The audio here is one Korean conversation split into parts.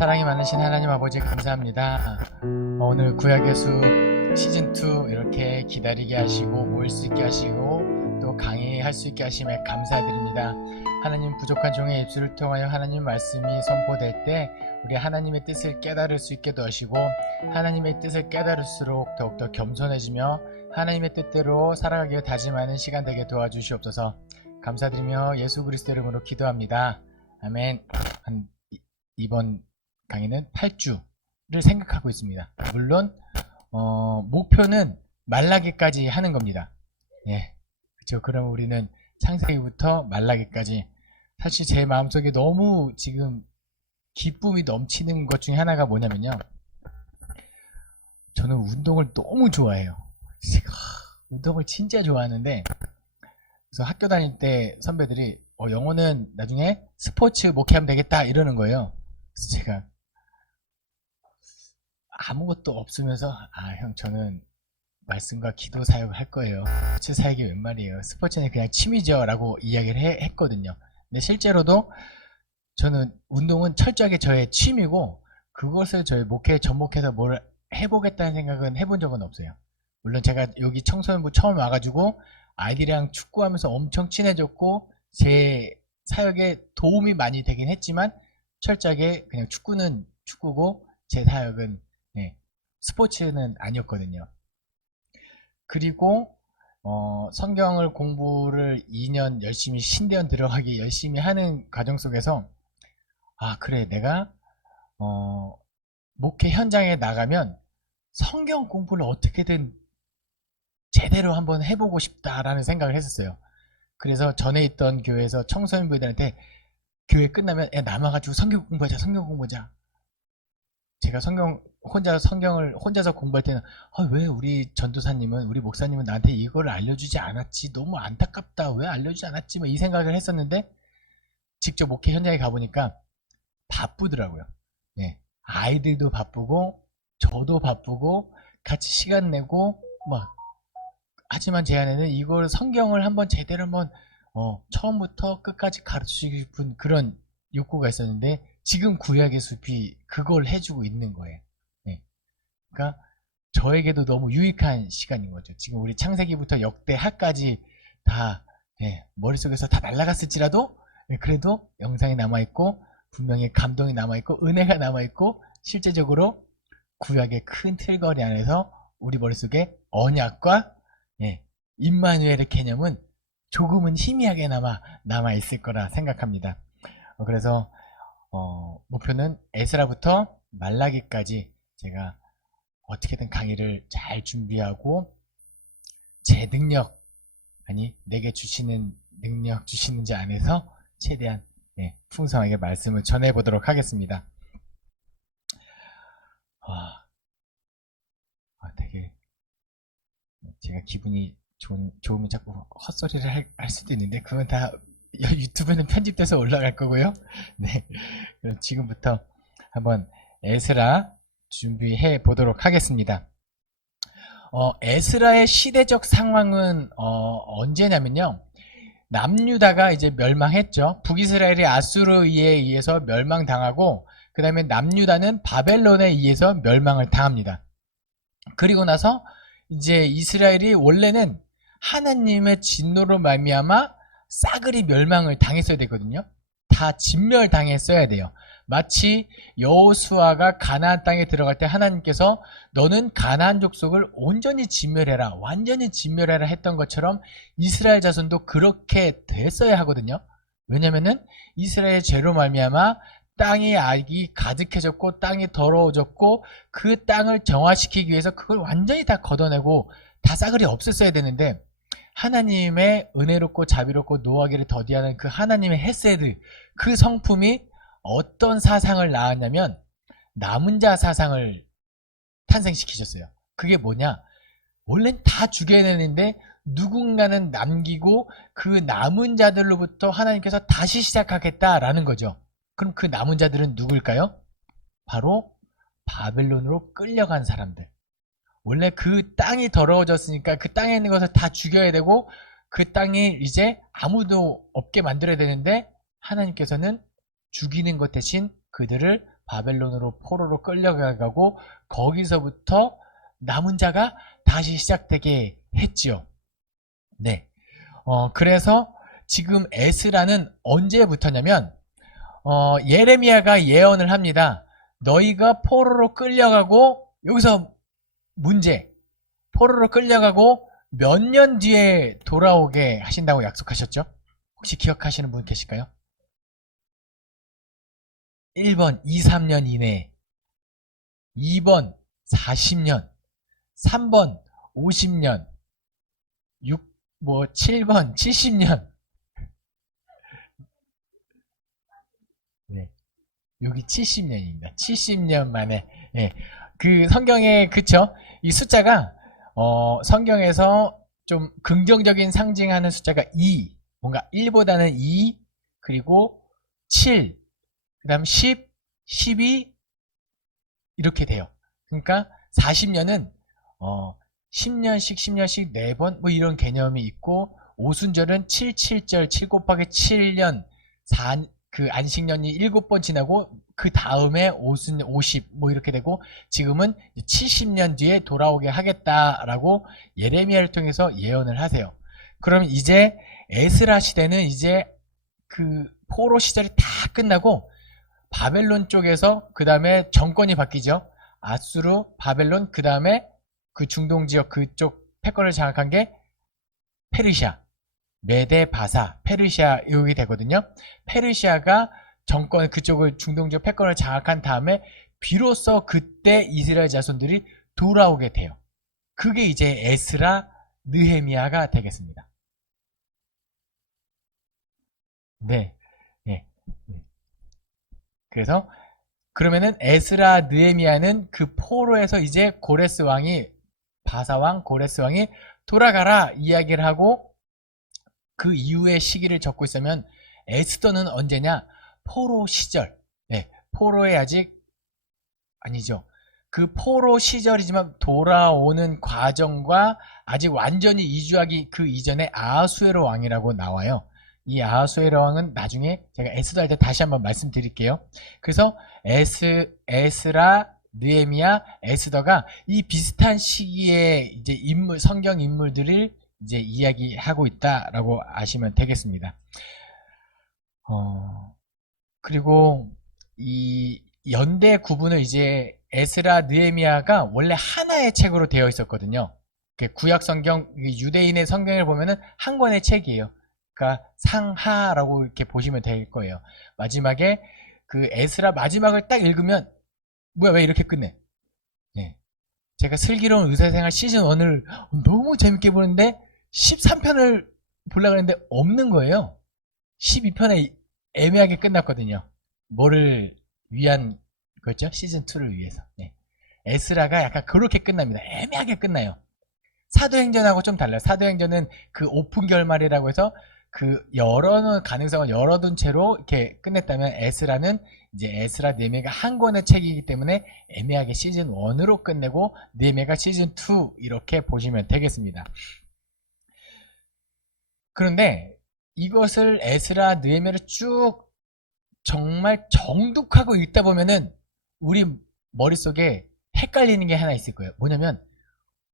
사랑이 많으신 하나님 아버지 감사합니다. 오늘 구약의 숲 시즌2 이렇게 기다리게 하시고 모일 수 있게 하시고 또 강의할 수 있게 하심에 감사드립니다. 하나님, 부족한 종의 입술을 통하여 하나님 말씀이 선포될 때 우리 하나님의 뜻을 깨달을 수 있게 도와주시고, 하나님의 뜻을 깨달을수록 더욱더 겸손해지며 하나님의 뜻대로 살아가기를 다짐하는 시간 되게 도와주시옵소서. 감사드리며 예수 그리스도 이름으로 기도합니다. 아멘. 이번 강의는 8주를 생각하고 있습니다. 물론 목표는 말라기까지 하는 겁니다. 예, 그렇죠. 그럼 우리는 창세기부터 말라기까지, 사실 제 마음속에 너무 지금 기쁨이 넘치는 것 중에 하나가 뭐냐면요, 저는 운동을 너무 좋아해요. 제가 운동을 진짜 좋아하는데, 그래서 학교 다닐 때 선배들이 영호는 나중에 스포츠 목회하면 되겠다 이러는 거예요. 그래서 제가 아무것도 없으면서 형, 저는 말씀과 기도 사역을 할 거예요. 스포츠 사역이 웬 말이에요. 스포츠는 그냥 취미죠 라고 이야기를 했거든요. 근데 실제로도 저는 운동은 철저하게 저의 취미고, 그것을 저희 목회에 접목해서 뭘 해보겠다는 생각은 해본 적은 없어요. 물론 제가 여기 청소년부 처음 와가지고 아이들이랑 축구하면서 엄청 친해졌고 제 사역에 도움이 많이 되긴 했지만, 철저하게 그냥 축구는 축구고 제 사역은 스포츠는 아니었거든요. 그리고 성경을 공부를 2년 열심히 신대원 들어가기 열심히 하는 과정 속에서 그래, 내가 목회 현장에 나가면 성경 공부를 어떻게든 제대로 한번 해보고 싶다라는 생각을 했었어요. 그래서 전에 있던 교회에서 청소년부들한테 교회 끝나면 남아가지고 성경 공부하자. 제가 성경을 혼자서 공부할 때는 왜 우리 전도사님은, 우리 목사님은 나한테 이걸 알려주지 않았지, 너무 안타깝다, 왜 알려주지 않았지, 이 생각을 했었는데, 직접 목회 현장에 가보니까 바쁘더라고요. 아이들도 바쁘고 저도 바쁘고 같이 시간 내고 하지만 제 안에는 이걸 성경을 한번 제대로 처음부터 끝까지 가르치고 싶은 그런 욕구가 있었는데, 지금 구약의 숲이 그걸 해주고 있는 거예요. 그러니까 저에게도 너무 유익한 시간인 거죠. 지금 우리 창세기부터 역대하까지 다 머릿속에서 다 날아갔을지라도 그래도 영상이 남아있고, 분명히 감동이 남아있고 은혜가 남아있고, 실제적으로 구약의 큰 틀거리 안에서 우리 머릿속에 언약과 임마누엘의 개념은 조금은 희미하게 남아있을 거라 생각합니다. 그래서 목표는 에스라부터 말라기까지 제가 어떻게든 강의를 잘 준비하고, 제 능력, 내게 주시는 능력 주시는 자 안에서 최대한 풍성하게 말씀을 전해보도록 하겠습니다. 되게 제가 기분이 좋으면 자꾸 헛소리를 할 수도 있는데, 그건 다 유튜브에는 편집돼서 올라갈 거고요. 그럼 지금부터 한번 에스라 준비해 보도록 하겠습니다. 에스라의 시대적 상황은 언제냐면요, 남유다가 이제 멸망했죠. 북이스라엘이 아수르에 의해서 멸망당하고, 그 다음에 남유다는 바벨론에 의해서 멸망을 당합니다. 그리고 나서 이제 이스라엘이 원래는 하나님의 진노로 말미암아 싸그리 멸망을 당했어야 되거든요. 다 진멸당했어야 돼요. 마치 여호수아가 가나안 땅에 들어갈 때 하나님께서 너는 가나안 족속을 온전히 진멸해라, 완전히 진멸해라 했던 것처럼 이스라엘 자손도 그렇게 됐어야 하거든요. 왜냐면은 이스라엘의 죄로 말미암아 땅이 악이 가득해졌고 땅이 더러워졌고, 그 땅을 정화시키기 위해서 그걸 완전히 다 걷어내고 다 싸그리 없앴어야 되는데, 하나님의 은혜롭고 자비롭고 노하기를 더디하는 그 하나님의 헤세드, 그 성품이 어떤 사상을 낳았냐면 남은 자 사상을 탄생시키셨어요. 그게 뭐냐, 원래는 다 죽여야 되는데 누군가는 남기고 그 남은 자들로부터 하나님께서 다시 시작하겠다라는 거죠. 그럼 그 남은 자들은 누굴까요? 바로 바벨론으로 끌려간 사람들. 원래 그 땅이 더러워졌으니까 그 땅에 있는 것을 다 죽여야 되고, 그 땅이 이제 아무도 없게 만들어야 되는데, 하나님께서는 죽이는 것 대신 그들을 바벨론으로 포로로 끌려가고 거기서부터 남은 자가 다시 시작되게 했지요. 네. 그래서 지금 에스라는 언제부터냐면 예레미야가 예언을 합니다. 너희가 포로로 끌려가고 여기서 문제 포로로 끌려가고 몇 년 뒤에 돌아오게 하신다고 약속하셨죠? 혹시 기억하시는 분 계실까요? 1번 2, 3년 이내에 2번 40년 3번 50년 7번 70년 네, 여기 70년입니다. 70년 만에 예, 그 성경에 그쵸? 이 숫자가 성경에서 좀 긍정적인 상징하는 숫자가 2 뭔가 1보다는 2 그리고 7 그 다음 10 12 이렇게 돼요. 그러니까 40년은 10년씩 10년씩 4번 뭐 이런 개념이 있고 오순절은 77절 7 곱하기 7년 그 안식년이 7번 지나고 그 다음에 50 뭐 이렇게 되고 지금은 70년 뒤에 돌아오게 하겠다라고 예레미야를 통해서 예언을 하세요. 그럼 이제 에스라 시대는 이제 그 포로 시절이 다 끝나고 바벨론 쪽에서 그 다음에 정권이 바뀌죠. 아수르, 바벨론, 그 다음에 그 중동 지역 그쪽 패권을 장악한 게 페르시아, 메데, 바사, 페르시아 여기 되거든요. 페르시아가 정권 그쪽을 중동 지역 패권을 장악한 다음에 비로소 그때 이스라엘 자손들이 돌아오게 돼요. 그게 이제 에스라, 느헤미야가 되겠습니다. 네. 네. 그래서 그러면은 에스라 느헤미야는 그 포로에서 이제 고레스 왕이 바사왕 고레스 왕이 돌아가라 이야기를 하고 그 이후의 시기를 적고 있으면 에스더는 언제냐? 포로 시절. 네, 포로에 아직 아니죠. 그 포로 시절이지만 돌아오는 과정과 아직 완전히 이주하기 그 이전에 아하수에로 왕이라고 나와요. 이 아하수에로 왕은 나중에 제가 에스더 할 때 다시 한번 말씀드릴게요. 그래서 에스라, 느헤미야, 에스더가 이 비슷한 시기에 이제 성경 인물들을 이제 이야기하고 있다라고 아시면 되겠습니다. 그리고 이 연대 구분을 이제 에스라, 느헤미야가 원래 하나의 책으로 되어 있었거든요. 구약 성경, 유대인의 성경을 보면은 한 권의 책이에요. 그러니까 상하라고 이렇게 보시면 될 거예요. 마지막에 그 에스라 마지막을 딱 읽으면 뭐야 왜 이렇게 끝내? 네. 제가 슬기로운 의사생활 시즌 1을 너무 재밌게 보는데 13편을 보려고 했는데 없는 거예요. 12편에 애매하게 끝났거든요. 뭐를 위한 거죠? 시즌 2를 위해서. 네. 에스라가 약간 그렇게 끝납니다. 애매하게 끝나요. 사도행전하고 좀 달라요. 사도행전은 그 오픈 결말이라고 해서 그 가능성을 열어둔 채로 이렇게 끝냈다면 에스라는 이제 에스라 느헤미야가 한 권의 책이기 때문에 애매하게 시즌 1으로 끝내고 느헤미야가 시즌 2 이렇게 보시면 되겠습니다. 그런데 이것을 에스라 느헤미야를 쭉 정말 정독하고 읽다 보면은 우리 머릿속에 헷갈리는 게 하나 있을 거예요. 뭐냐면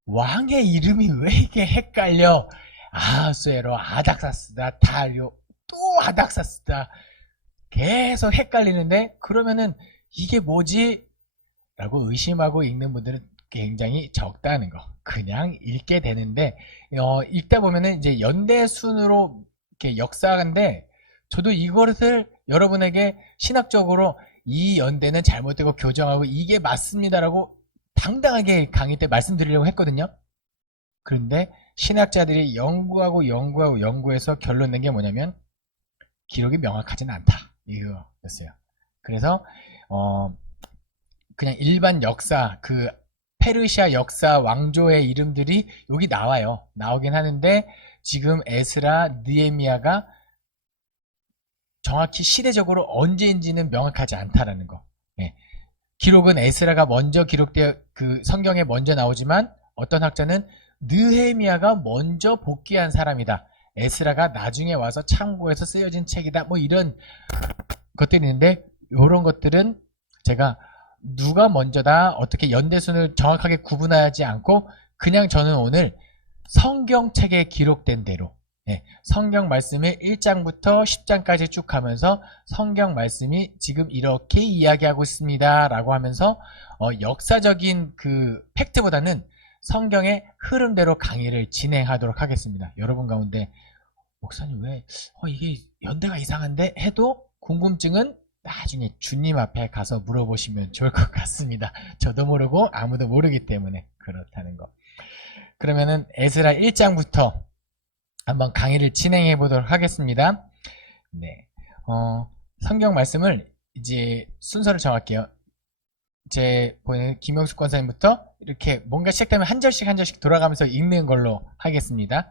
왕의 이름이 왜 이게 헷갈려? 아하수에로, 아닥사스다, 다리오, 또 아닥사스다. 계속 헷갈리는데 그러면은 이게 뭐지? 라고 의심하고 읽는 분들은 굉장히 적다는 거. 그냥 읽게 되는데 읽다 보면은 이제 연대순으로 이렇게 역사인데 저도 이것을 여러분에게 신학적으로 이 연대는 잘못되고 교정하고 이게 맞습니다라고 당당하게 강의 때 말씀드리려고 했거든요. 그런데 신학자들이 연구해서 결론 낸 게 뭐냐면 기록이 명확하진 않다 이거였어요. 그래서 그냥 일반 역사 그 페르시아 역사 왕조의 이름들이 여기 나와요. 나오긴 하는데 지금 에스라, 느헤미야가 정확히 시대적으로 언제인지는 명확하지 않다라는 거. 네. 기록은 에스라가 먼저 기록되어 그 성경에 먼저 나오지만 어떤 학자는 느헤미야가 먼저 복귀한 사람이다. 에스라가 나중에 와서 참고해서 쓰여진 책이다. 뭐 이런 것들이 있는데 이런 것들은 제가 누가 먼저다 어떻게 연대순을 정확하게 구분하지 않고 그냥 저는 오늘 성경책에 기록된 대로 성경 말씀의 1장부터 10장까지 쭉 가면서 성경 말씀이 지금 이렇게 이야기하고 있습니다 라고 하면서 역사적인 그 팩트보다는 성경의 흐름대로 강의를 진행하도록 하겠습니다. 여러분 가운데 목사님 왜 이게 연대가 이상한데 해도 궁금증은 나중에 주님 앞에 가서 물어보시면 좋을 것 같습니다. 저도 모르고 아무도 모르기 때문에 그렇다는 거. 그러면은 에스라 1장부터 한번 강의를 진행해 보도록 하겠습니다. 네, 성경 말씀을 이제 순서를 정할게요. 제 보이는 김영숙 권사님부터 이렇게 뭔가 시작되면 한 절씩 한 절씩 돌아가면서 읽는 걸로 하겠습니다.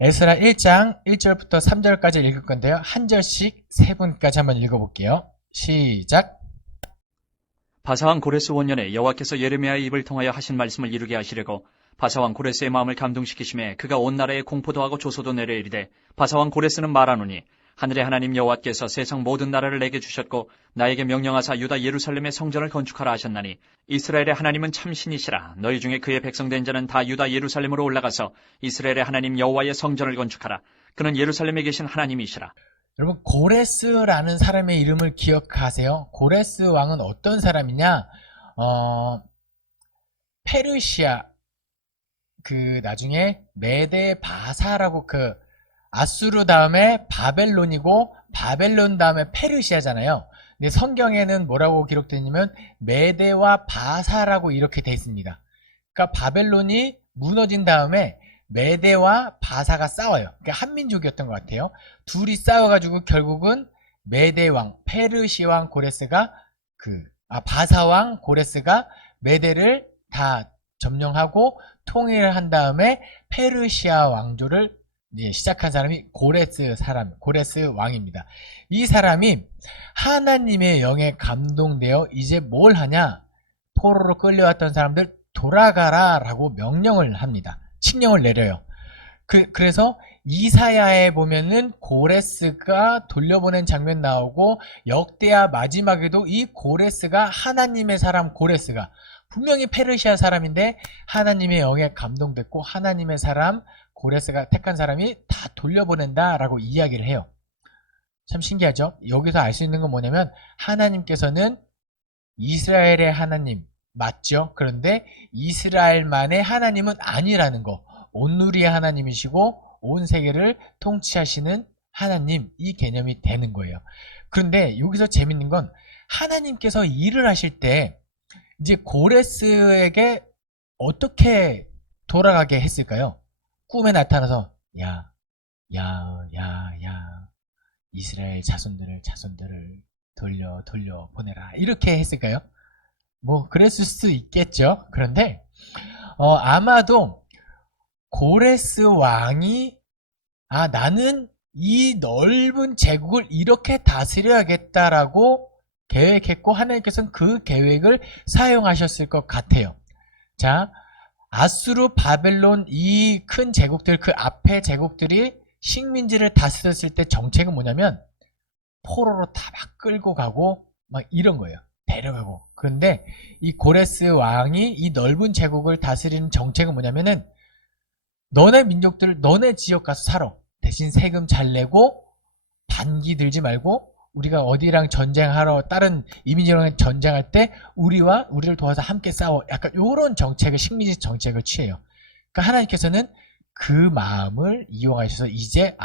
에스라 1장 1절부터 3절까지 읽을 건데요. 한 절씩 세 분까지 한번 읽어볼게요. 시작. 바사왕 고레스 원년에 여호와께서 예레미야의 입을 통하여 하신 말씀을 이루게 하시려고 바사왕 고레스의 마음을 감동시키심에 그가 온 나라에 공포도 하고 조소도 내려 이르되 바사왕 고레스는 말하노니 하늘의 하나님 여호와께서 세상 모든 나라를 내게 주셨고 나에게 명령하사 유다 예루살렘의 성전을 건축하라 하셨나니 이스라엘의 하나님은 참신이시라. 너희 중에 그의 백성된 자는 다 유다 예루살렘으로 올라가서 이스라엘의 하나님 여호와의 성전을 건축하라. 그는 예루살렘에 계신 하나님이시라. 여러분 고레스라는 사람의 이름을 기억하세요. 고레스 왕은 어떤 사람이냐? 페르시아 그 나중에 메데 바사라고 그 아수르 다음에 바벨론이고 바벨론 다음에 페르시아잖아요. 근데 성경에는 뭐라고 기록되냐면 메데와 바사라고 이렇게 돼 있습니다. 그러니까 바벨론이 무너진 다음에 메데와 바사가 싸워요. 그러니까 한민족이었던 것 같아요. 둘이 싸워가지고 결국은 메데 왕, 페르시 왕 고레스가 바사 왕 고레스가 메데를 다 점령하고 통일을 한 다음에 페르시아 왕조를 이제 시작한 사람이 고레스 왕입니다. 이 사람이 하나님의 영에 감동되어 이제 뭘 하냐? 포로로 끌려왔던 사람들 돌아가라 라고 명령을 합니다. 칙령을 내려요. 그래서 이사야에 보면은 고레스가 돌려보낸 장면 나오고 역대하 마지막에도 이 고레스가 하나님의 사람 고레스가 분명히 페르시아 사람인데 하나님의 영에 감동됐고 하나님의 사람 고레스가 택한 사람이 다 돌려보낸다라고 이야기를 해요. 참 신기하죠? 여기서 알 수 있는 건 뭐냐면 하나님께서는 이스라엘의 하나님 맞죠? 그런데 이스라엘만의 하나님은 아니라는 거. 온누리의 하나님이시고 온 세계를 통치하시는 하나님 이 개념이 되는 거예요. 그런데 여기서 재밌는 건 하나님께서 일을 하실 때 이제 고레스에게 어떻게 돌아가게 했을까요? 꿈에 나타나서 야 이스라엘 자손들을 돌려 보내라 이렇게 했을까요? 뭐 그랬을 수도 있겠죠. 그런데 아마도 고레스 왕이 나는 이 넓은 제국을 이렇게 다스려야겠다라고 계획했고 하나님께서는 그 계획을 사용하셨을 것 같아요. 자, 아수르, 바벨론 이 큰 제국들 그 앞에 제국들이 식민지를 다스렸을 때 정책은 뭐냐면 포로로 다 막 끌고 가고 막 이런 거예요. 데려가고. 그런데 이 고레스 왕이 이 넓은 제국을 다스리는 정책은 뭐냐면은 너네 민족들 너네 지역 가서 살아. 대신 세금 잘 내고 반기 들지 말고 우리가 어디랑 전쟁하러 다른 이민지랑 전쟁할 때 우리를 도와서 함께 싸워. 약간 이런 정책을 식민지 정책을 취해요. 그러니까 하나님께서는 그 마음을 이용하셔서 이제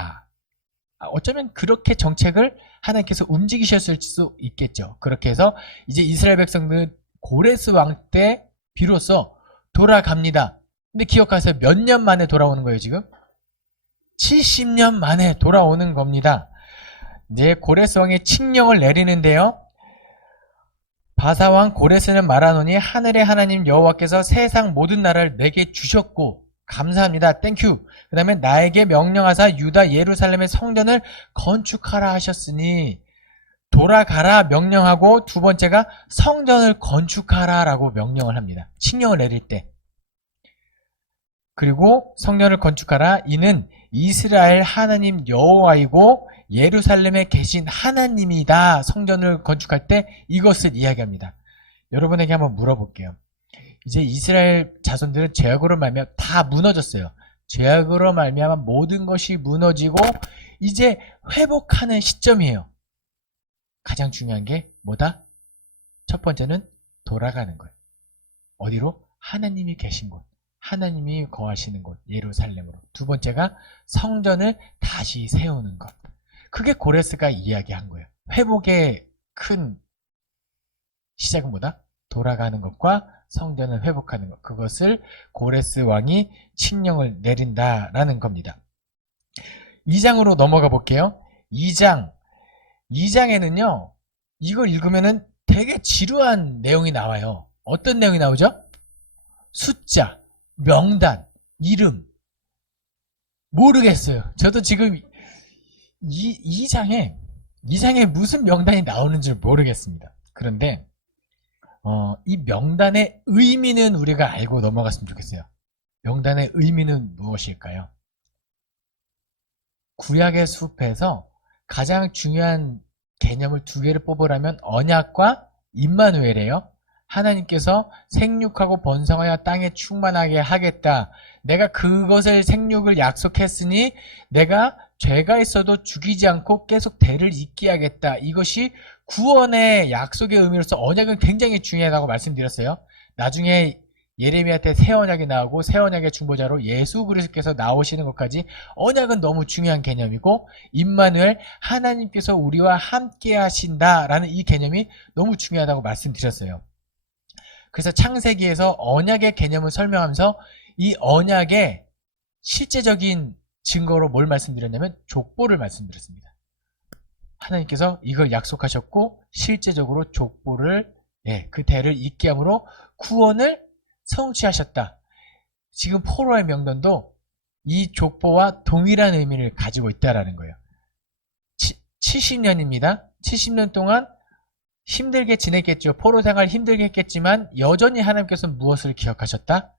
어쩌면 그렇게 정책을 하나님께서 움직이셨을 수 있겠죠. 그렇게 해서 이제 이스라엘 백성들 고레스 왕 때 비로소 돌아갑니다. 근데 기억하세요. 몇 년 만에 돌아오는 거예요, 지금? 70년 만에 돌아오는 겁니다. 이제 고레스 왕의 칙령을 내리는데요. 바사왕 고레스는 말하노니 하늘의 하나님 여호와께서 세상 모든 나라를 내게 주셨고 감사합니다. 땡큐. 그 다음에 나에게 명령하사 유다 예루살렘의 성전을 건축하라 하셨으니 돌아가라 명령하고 두 번째가 성전을 건축하라 라고 명령을 합니다. 칙령을 내릴 때. 그리고 성전을 건축하라. 이는 이스라엘 하나님 여호와이고 예루살렘에 계신 하나님이다. 성전을 건축할 때 이것을 이야기합니다. 여러분에게 한번 물어볼게요. 이제 이스라엘 자손들은 죄악으로 말미암아 다 무너졌어요. 죄악으로 말미암아 모든 것이 무너지고 이제 회복하는 시점이에요. 가장 중요한 게 뭐다? 첫 번째는 돌아가는 거예요. 어디로? 하나님이 계신 곳, 하나님이 거하시는 곳, 예루살렘으로. 두 번째가 성전을 다시 세우는 것. 그게 고레스가 이야기한 거예요. 회복의 큰 시작은 뭐다? 돌아가는 것과 성전을 회복하는 것. 그것을 고레스 왕이 칙령을 내린다라는 겁니다. 2장으로 넘어가 볼게요. 2장에는요, 이걸 읽으면은 되게 지루한 내용이 나와요. 어떤 내용이 나오죠? 숫자, 명단, 이름. 모르겠어요. 저도 지금 이 장에 무슨 명단이 나오는지 모르겠습니다. 그런데 이 명단의 의미는 우리가 알고 넘어갔으면 좋겠어요. 명단의 의미는 무엇일까요? 구약의 숲에서 가장 중요한 개념을 두 개를 뽑으라면 언약과 임마누엘이에요. 하나님께서 생육하고 번성하여 땅에 충만하게 하겠다. 내가 그것을 생육을 약속했으니 내가 죄가 있어도 죽이지 않고 계속 대를 잇게 하겠다. 이것이 구원의 약속의 의미로서 언약은 굉장히 중요하다고 말씀드렸어요. 나중에 예레미야 때 새 언약이 나오고 새 언약의 중보자로 예수 그리스도께서 나오시는 것까지 언약은 너무 중요한 개념이고, 임마누엘 하나님께서 우리와 함께 하신다라는 이 개념이 너무 중요하다고 말씀드렸어요. 그래서 창세기에서 언약의 개념을 설명하면서 이 언약의 실제적인 증거로 뭘 말씀드렸냐면 족보를 말씀드렸습니다. 하나님께서 이걸 약속하셨고 실제적으로 족보를 그 대를 잇게 함으로 구원을 성취하셨다. 지금 포로의 명단도 이 족보와 동일한 의미를 가지고 있다라는 거예요. 70년입니다. 70년 동안 힘들게 지냈겠죠. 포로 생활 힘들게 했겠지만 여전히 하나님께서는 무엇을 기억하셨다?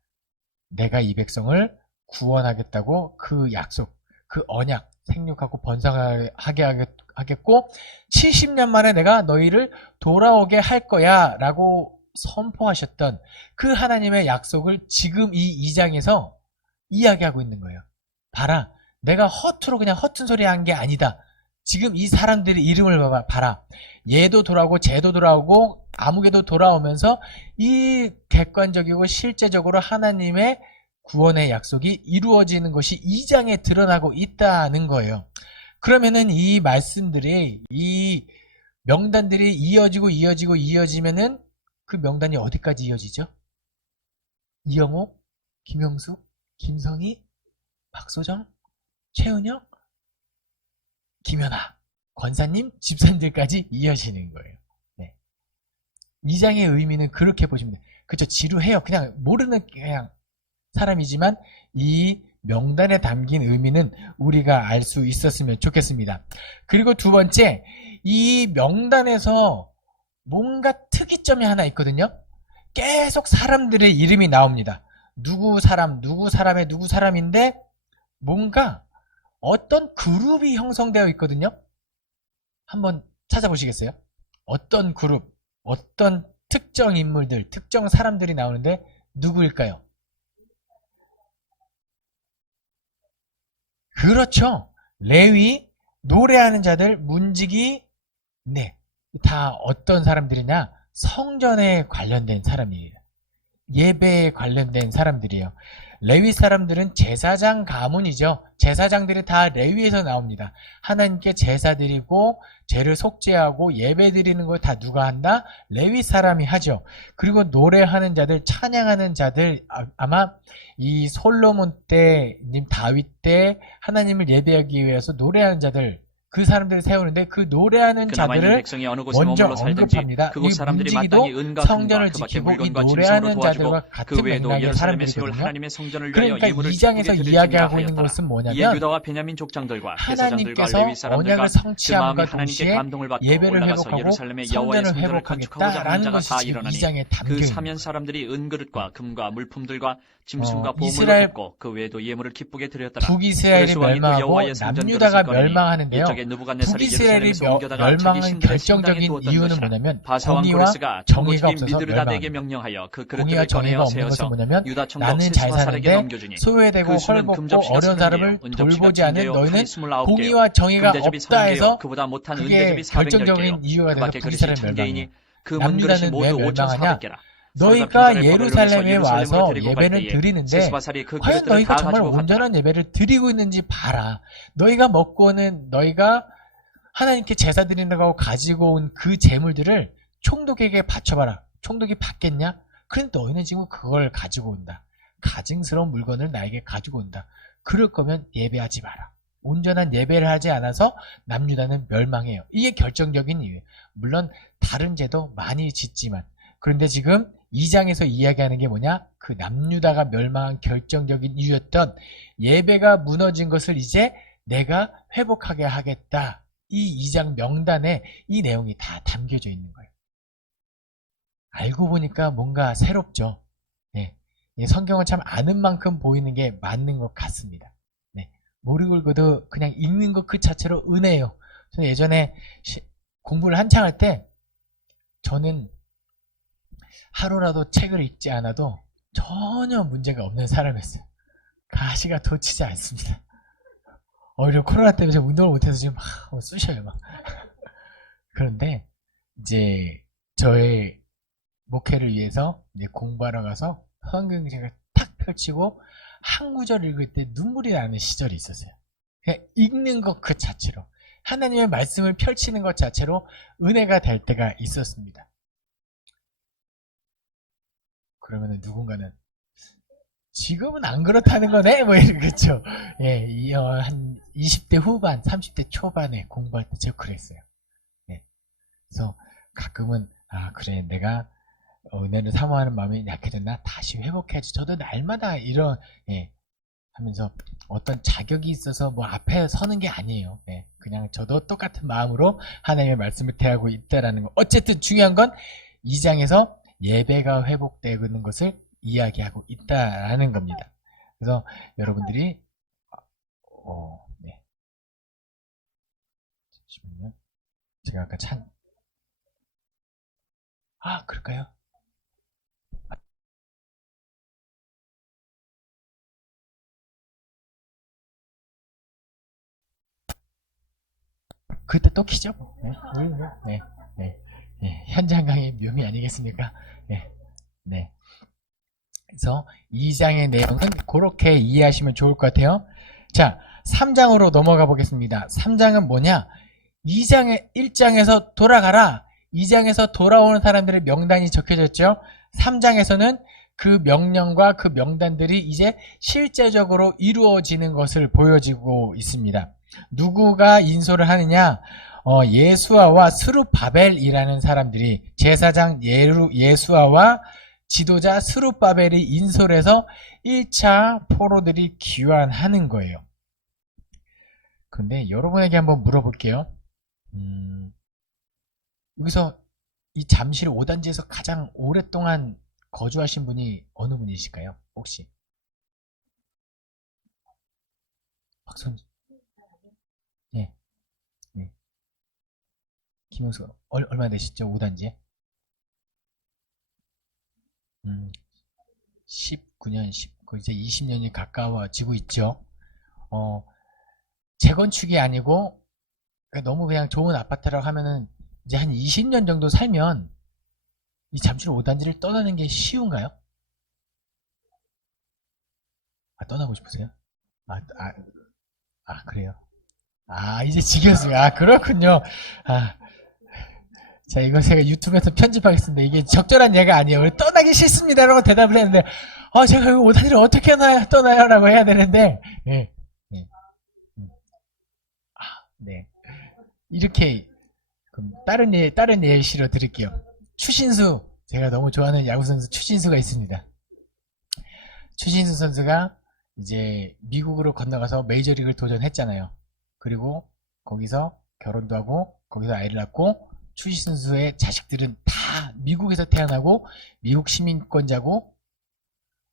내가 이 백성을 구원하겠다고 그 약속, 그 언약, 생육하고 번성하게 하겠고 70년 만에 내가 너희를 돌아오게 할 거야 라고 선포하셨던 그 하나님의 약속을 지금 이 2장에서 이야기하고 있는 거예요. 봐라, 내가 허투루 그냥 허튼 소리 한 게 아니다. 지금 이 사람들의 이름을 봐라. 얘도 돌아오고 쟤도 돌아오고 아무개도 돌아오면서 이 객관적이고 실제적으로 하나님의 구원의 약속이 이루어지는 것이 2장에 드러나고 있다는 거예요. 그러면은 이 말씀들이, 이 명단들이 이어지면은 그 명단이 어디까지 이어지죠? 이영호, 김영수, 김성희, 박소정, 최은영, 김연아, 권사님, 집사님들까지 이어지는 거예요. 네. 2장의 의미는 그렇게 보시면 돼요. 그쵸, 지루해요. 그냥 모르는 그냥 사람이지만 이 명단에 담긴 의미는 우리가 알 수 있었으면 좋겠습니다. 그리고 두 번째, 이 명단에서 뭔가 특이점이 하나 있거든요. 계속 사람들의 이름이 나옵니다. 누구 사람인데 뭔가 어떤 그룹이 형성되어 있거든요. 한번 찾아보시겠어요? 어떤 그룹, 어떤 특정 인물들, 특정 사람들이 나오는데 누구일까요? 그렇죠. 레위, 노래하는 자들, 문지기, 네, 다 어떤 사람들이냐? 성전에 관련된 사람이에요. 예배에 관련된 사람들이에요. 레위 사람들은 제사장 가문이죠. 제사장들이 다 레위에서 나옵니다. 하나님께 제사 드리고 죄를 속죄하고 예배 드리는 걸 다 누가 한다? 레위 사람이 하죠. 그리고 노래하는 자들, 찬양하는 자들, 아마 이 솔로몬 때, 다윗 때 하나님을 예배하기 위해서 노래하는 자들, 그 사람들을 세우는데 그 노래하는 그나마 있는 자들을 백성이 어느 곳에 먼저 머물러 살든지 언급합니다. 그곳 이 사람들이 문지기도 마땅히 은과 성전을 금과 그 밖에 지키고 이 물건과 짐승으로 노래하는 도와주고 자들과 그 같은 외에도 맥락의 예루살렘에 세울 사람들이거든요. 하나님의 성전을 위하여 그러니까 예물을 이 장에서 기쁘게 드릴 이야기하고 준비하였더라. 있는 것은 이에 뭐냐면 유다와 베냐민 족장들과 제사장들과 하나님께서 레위 사람들과 언약을 그 마음이 성취함과 하나님께 동시에 감동을 받고 예배를 올라가서 회복하고 예루살렘의 여호와의 성전을 성전을 건축하고자 하는 회복하겠다라는 자가 것이 다 지금 일어나니 이 장에 담겨 그 있는 사면 거예요. 사람들이 은그릇과 금과 물품들과 짐승과 보물로 이스라엘 돕고 그 외에도 예물을 기쁘게 드렸더라. 북이스라엘이 고레스 왕이 또 멸망하고 여호와의 성전 남유다가 그릇을 꺼내니 멸망하는데요. 이쪽에 느부갓네살이 북이스라엘이 예루살렘에서 옮겨다가 자기 멸망한 신들의 성당에 결정적인 두었던 이유는 것이라. 뭐냐면 바사왕 공의와 고레스가 정의가 총무주인 없어서 미드르다데게 멸망합니다. 명령하여 그 공의와 그릇들을 정의가 꺼내어 없는 것은 세워서 뭐냐면 유다 청독 나는 잘 스스바살에게 사는데 넘겨주니 소외되고 그 수는 헐벗고 금접시가 어려운 30개요 사람을 은접시가 돌보지 않는 2개요 너희는 칼이 29개요 공의와 정의가 금대접이 없다 30개요 해서 그보다 못한 그게 은대접이 400개요 결정적인 이유가 그 돼서 밖에 그릇이 북이스라엘 1000개이니 멸망이에요. 그 문그릇이 남유다는 왜 모두 멸망하냐? 5,400개라. 너희가 예루살렘에 와서 예배를 드리는데 스바살이 그 과연 그릇들을 너희가 다 정말 가지고 갔더라. 온전한 예배를 드리고 있는지 봐라. 너희가 먹고는 너희가 하나님께 제사 드린다고 가지고 온 그 재물들을 총독에게 바쳐봐라. 총독이 받겠냐? 그런데 너희는 지금 그걸 가지고 온다. 가증스러운 물건을 나에게 가지고 온다. 그럴 거면 예배하지 마라. 온전한 예배를 하지 않아서 남유다는 멸망해요. 이게 결정적인 이유예요. 물론 다른 죄도 많이 짓지만 그런데 지금 2장에서 이야기하는 게 뭐냐? 그 남유다가 멸망한 결정적인 이유였던 예배가 무너진 것을 이제 내가 회복하게 하겠다. 이 2장 명단에 이 내용이 다 담겨져 있는 거예요. 알고 보니까 뭔가 새롭죠. 네. 성경을 참 아는 만큼 보이는 게 맞는 것 같습니다. 네. 모르고 읽어도 그냥 읽는 것 그 자체로 은혜예요. 저는 예전에 공부를 한창 할 때 저는 하루라도 책을 읽지 않아도 전혀 문제가 없는 사람이었어요. 가시가 돋치지 않습니다. 오히려 코로나 때문에 제가 운동을 못해서 지금 막 쑤셔요. 막. 그런데 이제 저의 목회를 위해서 이제 공부하러 가서 성경책을 탁 펼치고 한 구절 읽을 때 눈물이 나는 시절이 있었어요. 그냥 읽는 것 그 자체로 하나님의 말씀을 펼치는 것 자체로 은혜가 될 때가 있었습니다. 그러면은 누군가는 지금은 안 그렇다는 거네? 뭐 이러겠죠. 예, 한 20대 후반, 30대 초반에 공부할 때 제가 그랬어요. 예. 그래서 가끔은 그래 내가 은혜를 사모하는 마음이 약해졌나 다시 회복해야지. 저도 날마다 이런 하면서 어떤 자격이 있어서 뭐 앞에 서는 게 아니에요. 그냥 저도 똑같은 마음으로 하나님의 말씀을 대하고 있다라는 거. 어쨌든 중요한 건 2장에서 예배가 회복되는 것을 이야기하고 있다라는 겁니다. 그래서 여러분들이 네. 잠시만요. 제가 아까 그럴까요? 그때 또 키죠? 네. 현장 강의 묘미 아니겠습니까? 네. 그래서 2장의 내용은 그렇게 이해하시면 좋을 것 같아요. 자, 3장으로 넘어가 보겠습니다. 3장은 뭐냐? 1장에서 돌아가라. 2장에서 돌아오는 사람들의 명단이 적혀졌죠. 3장에서는 그 명령과 그 명단들이 이제 실제적으로 이루어지는 것을 보여지고 있습니다. 누구가 인솔을 하느냐? 예수아와 스룹바벨이라는 사람들이 제사장 예수아와 지도자 스룹바벨이 인솔해서 1차 포로들이 귀환하는 거예요. 근데 여러분에게 한번 물어볼게요. 여기서 이 잠실 5단지에서 가장 오랫동안 거주하신 분이 어느 분이실까요? 혹시? 박선 네. 김용수 얼마 되시죠? 5단지에? 19년, 이제 20년이 가까워지고 있죠. 재건축이 아니고 너무 그냥 좋은 아파트라고 하면은 이제 한 20년 정도 살면 이 잠실 5단지를 떠나는 게 쉬운가요? 떠나고 싶으세요? 그래요. 이제 지겼어요. 그렇군요. 자, 이거 제가 유튜브에서 편집하겠습니다. 이게 적절한 예가 아니에요. 우리 떠나기 싫습니다. 라고 대답을 했는데, 제가 이거 5단지를 어떻게 떠나요? 라고 해야 되는데, 네. 이렇게 그럼 다른 예시로 드릴게요. 추신수, 제가 너무 좋아하는 야구선수 추신수가 있습니다. 추신수 선수가 이제 미국으로 건너가서 메이저리그를 도전했잖아요. 그리고 거기서 결혼도 하고 거기서 아이를 낳고 추신수의 자식들은 다 미국에서 태어나고 미국 시민권자고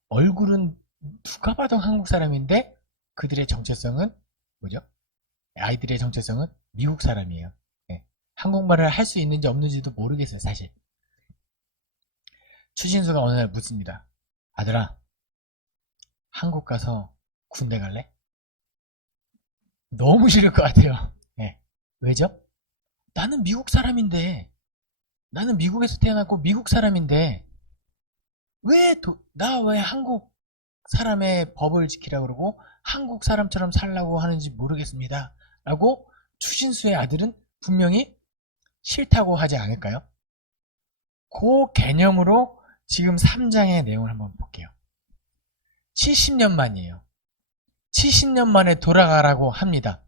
얼굴은 누가 봐도 한국 사람인데 그들의 정체성은 뭐죠? 아이들의 정체성은 미국 사람이에요. 네. 한국말을 할 수 있는지 없는지도 모르겠어요, 사실. 추신수가 어느 날 묻습니다. 아들아, 한국 가서 군대 갈래? 너무 싫을 것 같아요. 네. 왜죠? 나는 미국 사람인데, 나는 미국에서 태어났고 미국 사람인데, 나 왜 한국 사람의 법을 지키라고 그러고 한국 사람처럼 살라고 하는지 모르겠습니다. 라고 추신수의 아들은 분명히 싫다고 하지 않을까요? 그 개념으로 지금 3장의 내용을 한번 볼게요. 70년 만이에요. 70년 만에 돌아가라고 합니다.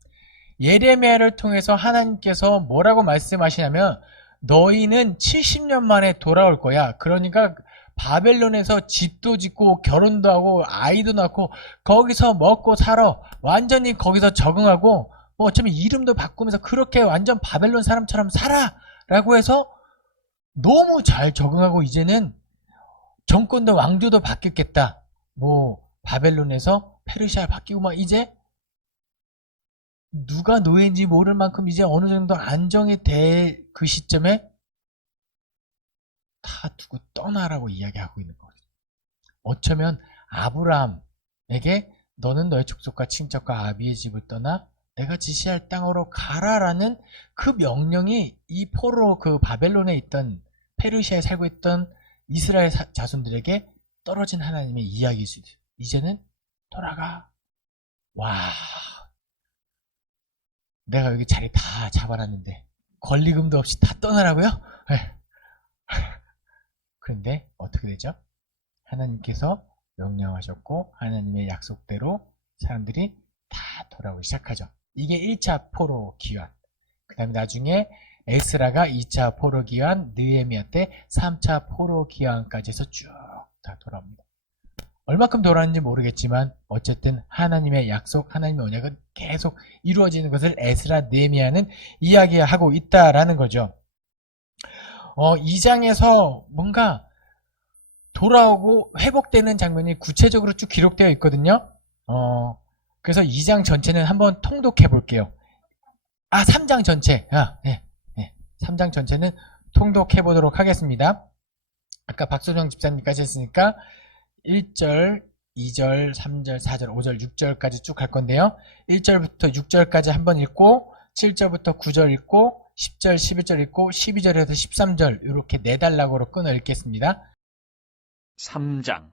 예레미야를 통해서 하나님께서 뭐라고 말씀하시냐면 너희는 70년 만에 돌아올 거야. 그러니까 바벨론에서 집도 짓고 결혼도 하고 아이도 낳고 거기서 먹고 살아. 완전히 거기서 적응하고 뭐 어쩌면 이름도 바꾸면서 그렇게 완전 바벨론 사람처럼 살아. 라고 해서 너무 잘 적응하고 이제는 정권도 왕조도 바뀌었겠다. 뭐 바벨론에서 페르시아 바뀌고 막 이제 누가 노예인지 모를 만큼 이제 어느 정도 안정이 될 그 시점에 다 두고 떠나라고 이야기하고 있는 거예요. 어쩌면 아브라함에게 너는 너의 족속과 친척과 아비의 집을 떠나 내가 지시할 땅으로 가라라는 그 명령이 이 포로 그 바벨론에 있던 페르시아에 살고 있던 이스라엘 자손들에게 떨어진 하나님의 이야기일 수도 있어요. 이제는 돌아가. 와, 내가 여기 자리 다 잡아놨는데 권리금도 없이 다 떠나라고요? 그런데 어떻게 되죠? 하나님께서 명령하셨고 하나님의 약속대로 사람들이 다 돌아오기 시작하죠. 이게 1차 포로 기환. 그 다음에 나중에 에스라가 2차 포로 기환, 느헤미야 때 3차 포로 기환까지 해서 쭉 다 돌아옵니다. 얼마큼 돌아왔는지 모르겠지만 어쨌든 하나님의 약속, 하나님의 언약은 계속 이루어지는 것을 에스라, 느헤미야는 이야기하고 있다라는 거죠. 2장에서 뭔가 돌아오고 회복되는 장면이 구체적으로 쭉 기록되어 있거든요. 그래서 2장 전체는 한번 통독해 볼게요. 3장 전체. 네. 3장 전체는 통독해 보도록 하겠습니다. 아까 박소정 집사님까지 했으니까 1절, 2절, 3절, 4절, 5절, 6절까지 쭉 갈 건데요. 1절부터 6절까지 한번 읽고 7절부터 9절 읽고 10절, 11절 읽고 12절에서 13절 이렇게 4단락으로 끊어 읽겠습니다. 3장.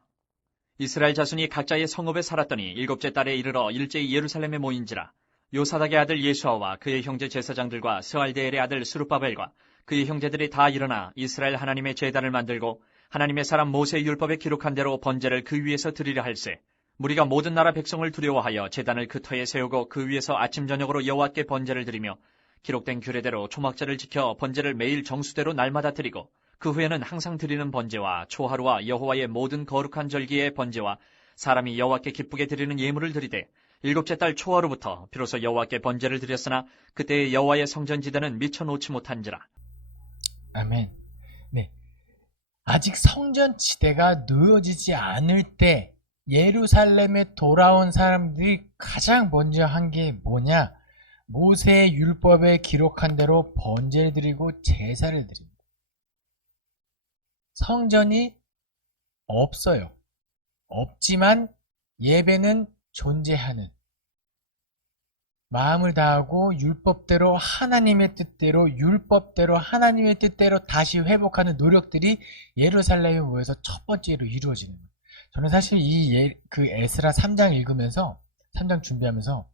이스라엘 자손이 각자의 성읍에 살았더니 일곱째 달에 이르러 일제히 예루살렘에 모인지라. 요사닥의 아들 예수아와 그의 형제 제사장들과 스알데엘의 아들 스룹바벨과 그의 형제들이 다 일어나 이스라엘 하나님의 제단을 만들고 하나님의 사람 모세의 율법에 기록한 대로 번제를 그 위에서 드리려 할세. 무리가 모든 나라 백성을 두려워하여 제단을 그 터에 세우고 그 위에서 아침 저녁으로 여호와께 번제를 드리며 기록된 규례대로 초막절을 지켜 번제를 매일 정수대로 날마다 드리고 그 후에는 항상 드리는 번제와 초하루와 여호와의 모든 거룩한 절기의 번제와 사람이 여호와께 기쁘게 드리는 예물을 드리되 일곱째 달 초하루부터 비로소 여호와께 번제를 드렸으나 그때의 여호와의 성전지대는 미쳐 놓지 못한지라. 아멘. 네. 아직 성전지대가 놓여지지 않을 때 예루살렘에 돌아온 사람들이 가장 먼저 한 게 뭐냐? 모세의 율법에 기록한 대로 번제를 드리고 제사를 드립니다. 성전이 없어요. 없지만 예배는 존재하는, 마음을 다하고 율법대로 하나님의 뜻대로 율법대로 하나님의 뜻대로 다시 회복하는 노력들이 예루살렘에 모여서 첫 번째로 이루어지는 거예요. 저는 사실 그 에스라 3장 읽으면서 3장 준비하면서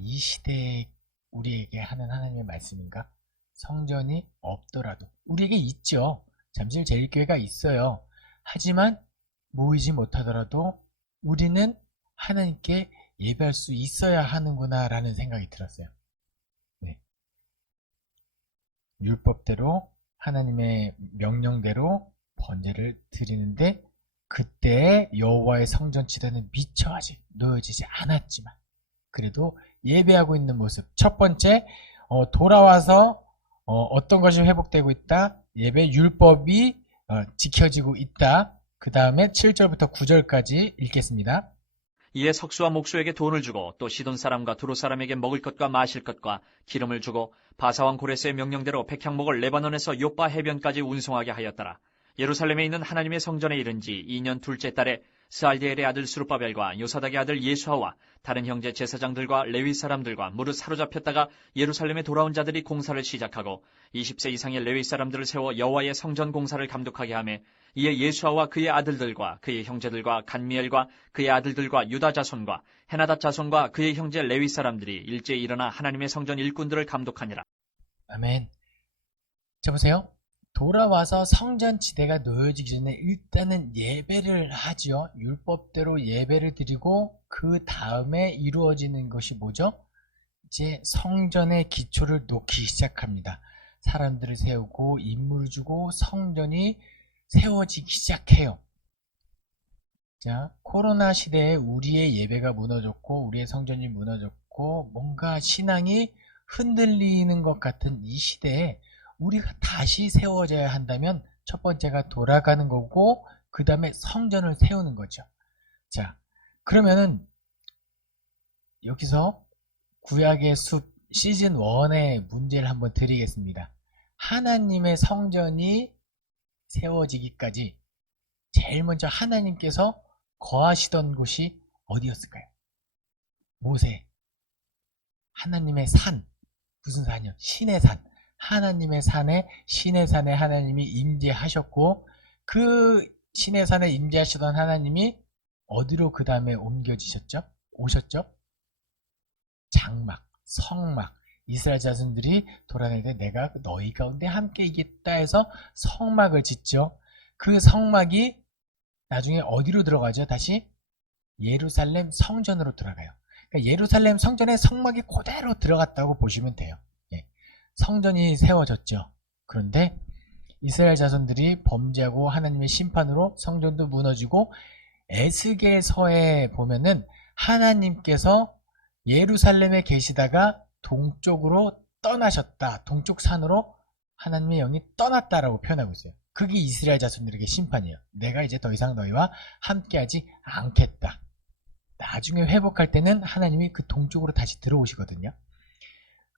이 시대에 우리에게 하는 하나님의 말씀인가? 성전이 없더라도 우리에게 있죠. 잠실 제일교회가 있어요. 하지만 모이지 못하더라도 우리는 하나님께 예배할 수 있어야 하는구나 라는 생각이 들었어요. 네. 율법대로 하나님의 명령대로 번제를 드리는데 그때 여호와의 성전 지대는 미처 아직 놓여지지 않았지만 그래도 예배하고 있는 모습. 첫 번째, 돌아와서 어떤 것이 회복되고 있다. 예배 율법이 지켜지고 있다. 그 다음에 7절부터 9절까지 읽겠습니다. 이에 석수와 목수에게 돈을 주고 또 시돈 사람과 두로 사람에게 먹을 것과 마실 것과 기름을 주고 바사왕 고레스의 명령대로 백향목을 레바논에서 요빠 해변까지 운송하게 하였더라. 예루살렘에 있는 하나님의 성전에 이른 지 2년 둘째 달에 스알디엘의 아들 수르바벨과 요사닥의 아들 예수아와 다른 형제 제사장들과 레위 사람들과 무릇 사로잡혔다가 예루살렘에 돌아온 자들이 공사를 시작하고 20세 이상의 레위 사람들을 세워 여호와의 성전 공사를 감독하게 하며 이에 예수아와 그의 아들들과 그의 형제들과 간미엘과 그의 아들들과 유다 자손과 헤나닷 자손과 그의 형제 레위 사람들이 일제히 일어나 하나님의 성전 일꾼들을 감독하니라. 아멘. 자, 보세요. 돌아와서 성전 지대가 놓여지기 전에 일단은 예배를 하지요. 율법대로 예배를 드리고 그 다음에 이루어지는 것이 뭐죠? 이제 성전의 기초를 놓기 시작합니다. 사람들을 세우고 인물을 주고 성전이 세워지기 시작해요. 자, 코로나 시대에 우리의 예배가 무너졌고 우리의 성전이 무너졌고 뭔가 신앙이 흔들리는 것 같은 이 시대에 우리가 다시 세워져야 한다면 첫 번째가 돌아가는 거고 그 다음에 성전을 세우는 거죠. 자, 그러면은 여기서 구약의 숲 시즌 1의 문제를 한번 드리겠습니다. 하나님의 성전이 세워지기까지 제일 먼저 하나님께서 거하시던 곳이 어디였을까요? 모세. 하나님의 산. 무슨 산이요? 신의 산. 하나님의 산에 신의 산에 하나님이 임재하셨고 그 신의 산에 임재하시던 하나님이 어디로 그 다음에 옮겨지셨죠? 오셨죠? 장막, 성막. 이스라엘 자손들이 돌아다닐 때 내가 너희 가운데 함께 있겠다 해서 성막을 짓죠. 그 성막이 나중에 어디로 들어가죠? 다시 예루살렘 성전으로 들어가요. 그러니까 예루살렘 성전에 성막이 그대로 들어갔다고 보시면 돼요. 예. 성전이 세워졌죠. 그런데 이스라엘 자손들이 범죄하고 하나님의 심판으로 성전도 무너지고 에스겔서에 보면은 하나님께서 예루살렘에 계시다가 동쪽으로 떠나셨다. 동쪽 산으로 하나님의 영이 떠났다라고 표현하고 있어요. 그게 이스라엘 자손들에게 심판이에요. 내가 이제 더 이상 너희와 함께하지 않겠다. 나중에 회복할 때는 하나님이 그 동쪽으로 다시 들어오시거든요.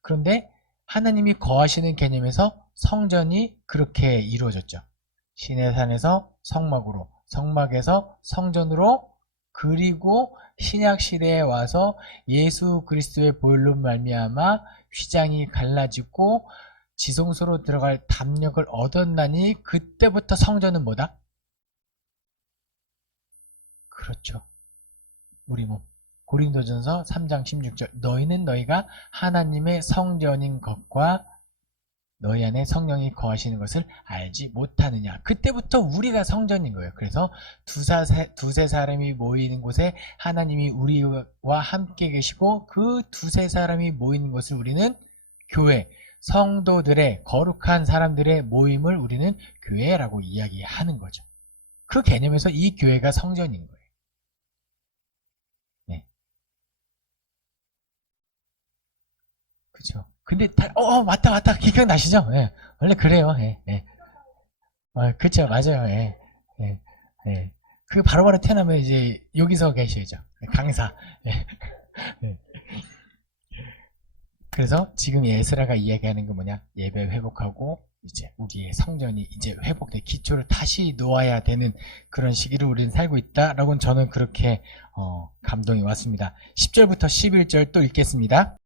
그런데 하나님이 거하시는 개념에서 성전이 그렇게 이루어졌죠. 시내산에서 성막으로, 성막에서 성전으로, 그리고 신약 시대에 와서 예수 그리스도의 보혈로 말미암아 휘장이 갈라지고 지성소로 들어갈 담력을 얻었나니 그때부터 성전은 뭐다? 그렇죠. 우리 몸. 고린도전서 3장 16절 너희는 너희가 하나님의 성전인 것과 너희 안에 성령이 거하시는 것을 알지 못하느냐. 그때부터 우리가 성전인 거예요. 그래서 두세 사람이 모이는 곳에 하나님이 우리와 함께 계시고 그 두세 사람이 모이는 것을 우리는 교회, 성도들의 거룩한 사람들의 모임을 우리는 교회라고 이야기하는 거죠. 그 개념에서 이 교회가 성전인 거예요. 네. 그렇죠. 근데 맞다. 기억나시죠? 예. 원래 그래요. 예. 예. 그쵸. 맞아요. 예. 예. 예. 그 바로바로 태어나면 이제 여기서 계셔야죠. 강사. 예. 예. 그래서 지금 에스라가 이야기하는 게 뭐냐? 예배 회복하고 이제 우리의 성전이 이제 회복돼 기초를 다시 놓아야 되는 그런 시기를 우리는 살고 있다라고 저는 그렇게 감동이 왔습니다. 10절부터 11절 또 읽겠습니다.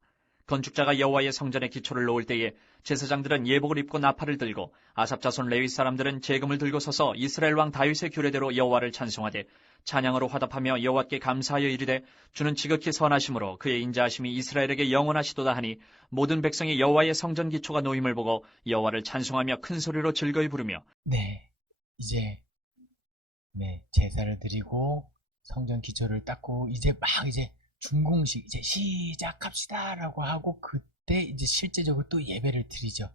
건축자가 여호와의 성전의 기초를 놓을 때에 제사장들은 예복을 입고 나팔을 들고 아삽 자손 레위 사람들은 제금을 들고 서서 이스라엘 왕 다윗의 규례대로 여호와를 찬송하되 찬양으로 화답하며 여호와께 감사하여 이르되 주는 지극히 선하심으로 그의 인자하심이 이스라엘에게 영원하시도다 하니 모든 백성이 여호와의 성전 기초가 놓임을 보고 여호와를 찬송하며 큰 소리로 즐거이 부르며 네, 이제 제사를 드리고 성전 기초를 닦고 이제 준공식 이제 시작합시다라고 하고 그때 이제 실제적으로 또 예배를 드리죠.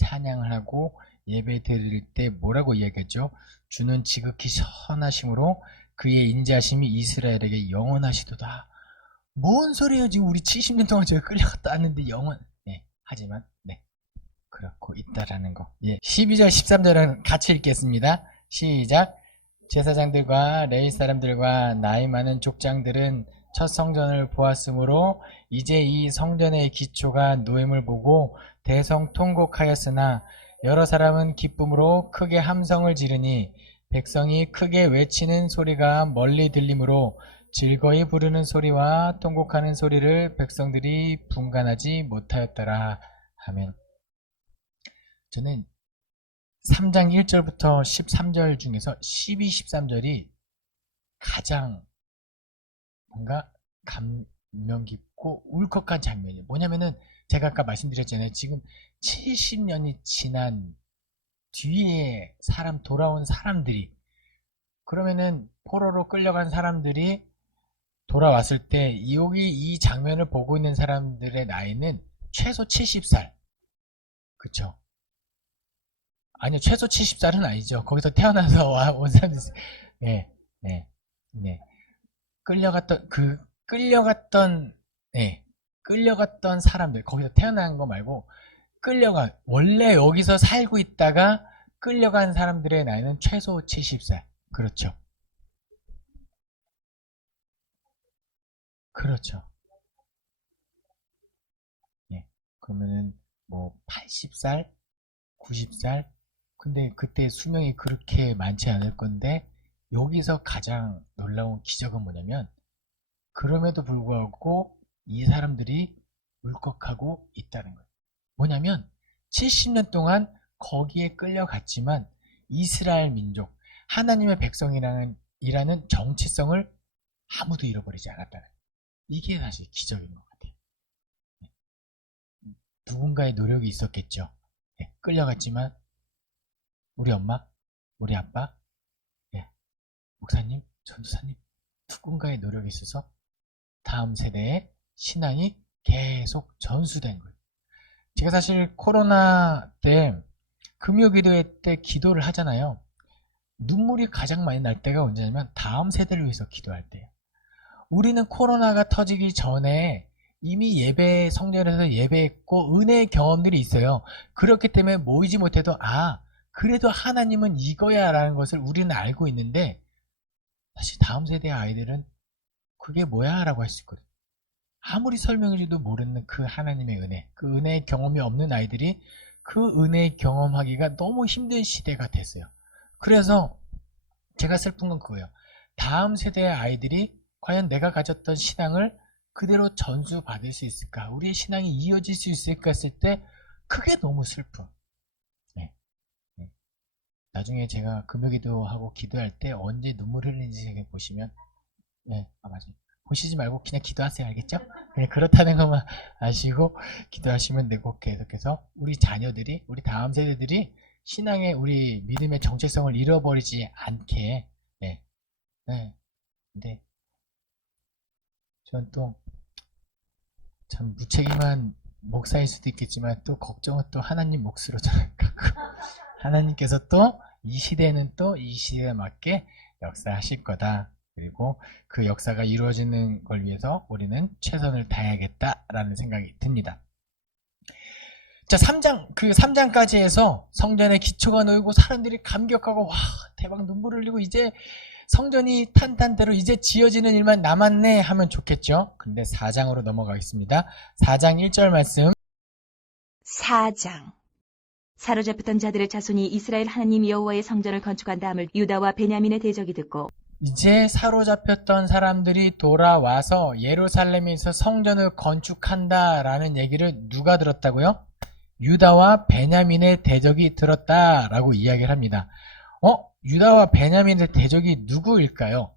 찬양을 하고 예배 드릴 때 뭐라고 이야기했죠? 주는 지극히 선하심으로 그의 인자하심이 이스라엘에게 영원하시도다. 뭔 소리예요? 지금 우리 70년 동안 저희 끌려갔다 왔는데 네, 하지만 네, 그렇고 있다라는 거. 예, 12절 13절은 같이 읽겠습니다. 시작. 제사장들과 레위 사람들과 나이 많은 족장들은 첫 성전을 보았으므로 이제 이 성전의 기초가 놓임을 보고 대성통곡하였으나 여러 사람은 기쁨으로 크게 함성을 지르니 백성이 크게 외치는 소리가 멀리 들리므로 즐거이 부르는 소리와 통곡하는 소리를 백성들이 분간하지 못하였더라. 아멘. 저는 3장 1절부터 13절 중에서 12, 13절이 가장 뭔가 감명 깊고 울컥한 장면이에요. 뭐냐면은 제가 아까 말씀드렸잖아요. 지금 70년이 지난 뒤에 돌아온 사람들이, 그러면은 포로로 끌려간 사람들이 돌아왔을 때 여기 이 장면을 보고 있는 사람들의 나이는 최소 70살. 그쵸? 아니요, 최소 70살은 아니죠. 거기서 태어나서 온 사람들, 네, 네, 네. 네, 끌려갔던 사람들, 거기서 태어난 거 말고, 원래 여기서 살고 있다가 끌려간 사람들의 나이는 최소 70살. 그렇죠. 그렇죠. 예. 그러면은, 뭐, 80살, 90살, 근데 그때 수명이 그렇게 많지 않을 건데 여기서 가장 놀라운 기적은 뭐냐면, 그럼에도 불구하고 이 사람들이 울컥하고 있다는 거예요. 뭐냐면 70년 동안 거기에 끌려갔지만 이스라엘 민족, 하나님의 백성이라는 정체성을 아무도 잃어버리지 않았다는 거예요. 이게 사실 기적인 것 같아요. 누군가의 노력이 있었겠죠. 끌려갔지만 우리 엄마, 우리 아빠, 목사님, 전도사님, 누군가의 노력이 있어서 다음 세대의 신앙이 계속 전수된 거예요. 제가 사실 코로나 때 금요기도회 때 기도를 하잖아요. 눈물이 가장 많이 날 때가 언제냐면 다음 세대를 위해서 기도할 때예요. 우리는 코로나가 터지기 전에 이미 성전에서 예배했고 은혜의 경험들이 있어요. 그렇기 때문에 모이지 못해도 그래도 하나님은 이거야 라는 것을 우리는 알고 있는데, 사실 다음 세대의 아이들은 그게 뭐야 라고 할 수 있거든요. 아무리 설명해줘도 모르는 그 하나님의 은혜, 그 은혜의 경험이 없는 아이들이 그 은혜의 경험하기가 너무 힘든 시대가 됐어요. 그래서 제가 슬픈 건 그거예요. 다음 세대의 아이들이 과연 내가 가졌던 신앙을 그대로 전수받을 수 있을까? 우리의 신앙이 이어질 수 있을까 했을 때 그게 너무 슬퍼. 네. 네. 나중에 제가 금요기도하고 기도할 때 언제 눈물 흘리는지 보시면, 맞아요. 보시지 말고 그냥 기도하세요. 알겠죠? 그냥 그렇다는 것만 아시고 기도하시면 되고, 계속해서 우리 자녀들이, 우리 다음 세대들이 신앙의 우리 믿음의 정체성을 잃어버리지 않게. 네. 근데 저는 또 참 무책임한 목사일 수도 있겠지만 또 걱정은 또 하나님 몫으로 저는 갖고, 하나님께서 또 이 시대는 또 이 시대에 맞게 역사하실 거다. 그리고 그 역사가 이루어지는 걸 위해서 우리는 최선을 다해야겠다라는 생각이 듭니다. 자, 3장까지 해서 성전의 기초가 놓이고 사람들이 감격하고 와, 대박 눈물 흘리고 이제 성전이 탄탄대로 이제 지어지는 일만 남았네 하면 좋겠죠. 근데 4장으로 넘어가겠습니다. 4장 1절 말씀. 4장. 사로잡혔던 자들의 자손이 이스라엘 하나님 여호와의 성전을 건축한 다음을 유다와 베냐민의 대적이 듣고, 이제 사로잡혔던 사람들이 돌아와서 예루살렘에서 성전을 건축한다라는 얘기를 누가 들었다고요? 유다와 베냐민의 대적이 들었다라고 이야기를 합니다. 유다와 베냐민의 대적이 누구일까요?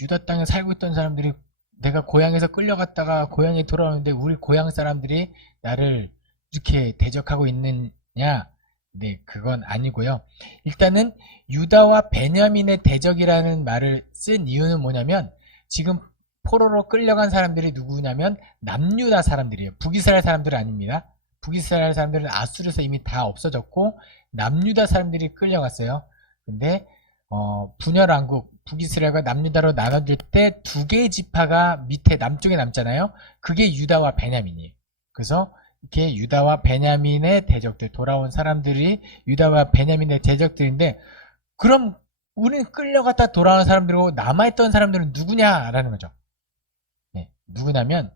유다 땅에 살고 있던 사람들이, 내가 고향에서 끌려갔다가 고향에 돌아오는데 우리 고향 사람들이 나를 이렇게 대적하고 있느냐? 네, 그건 아니고요. 일단은 유다와 베냐민의 대적이라는 말을 쓴 이유는 뭐냐면, 지금 포로로 끌려간 사람들이 누구냐면 남유다 사람들이에요. 북이스라엘 사람들은 아닙니다. 북이스라엘 사람들은 아수르에서 이미 다 없어졌고 남유다 사람들이 끌려갔어요. 근데 분열왕국 북이스라엘과 남유다로 나눠질 때 두 개의 지파가 밑에 남쪽에 남잖아요. 그게 유다와 베냐민이에요. 그래서 이렇게 유다와 베냐민의 대적들, 돌아온 사람들이 유다와 베냐민의 대적들인데, 그럼 우리는 끌려갔다 돌아온 사람들이고 남아있던 사람들은 누구냐라는 거죠. 네, 누구냐면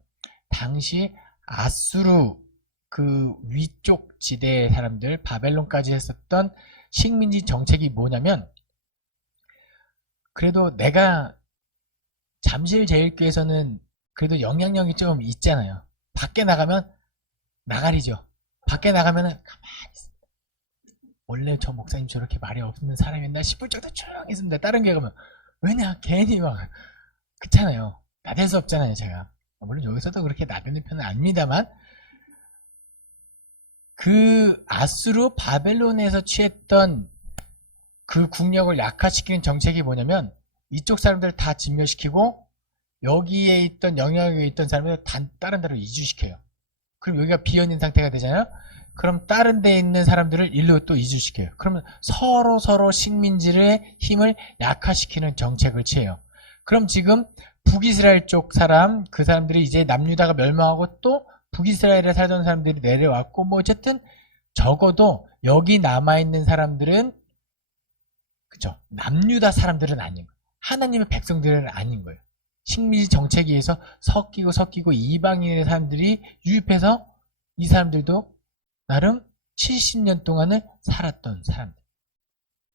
당시 아수르 그 위쪽 지대의 사람들, 바벨론까지 했었던 식민지 정책이 뭐냐면, 그래도 내가 잠실제일교에서는 그래도 영향력이 좀 있잖아요. 밖에 나가면 나가리죠. 밖에 나가면은 가만히 있습니다. 원래 저 목사님 저렇게 말이 없는 사람이었나 싶을 정도 조용히 있습니다. 다른 교회 가면. 왜냐? 괜히 막 그렇잖아요. 나댈 수 없잖아요, 제가. 물론 여기서도 그렇게 나대는 편은 아닙니다만, 그 아수르 바벨론에서 취했던 그 국력을 약화시키는 정책이 뭐냐면, 이쪽 사람들 다 진멸시키고 여기에 있던 영향력에 있던 사람들 다른 데로 이주시켜요. 그럼 여기가 비어있는 상태가 되잖아요. 그럼 다른 데에 있는 사람들을 일로 또 이주시켜요. 그러면 서로 식민지의 힘을 약화시키는 정책을 취해요. 그럼 지금 북이스라엘 쪽 사람, 그 사람들이 이제 남유다가 멸망하고 또 북이스라엘에 살던 사람들이 내려왔고, 뭐 어쨌든 적어도 여기 남아있는 사람들은, 그죠, 남유다 사람들은 아닌 거예요. 하나님의 백성들은 아닌 거예요. 식민지 정책에 의해서 섞이고 이방인의 사람들이 유입해서 이 사람들도 나름 70년 동안을 살았던 사람들.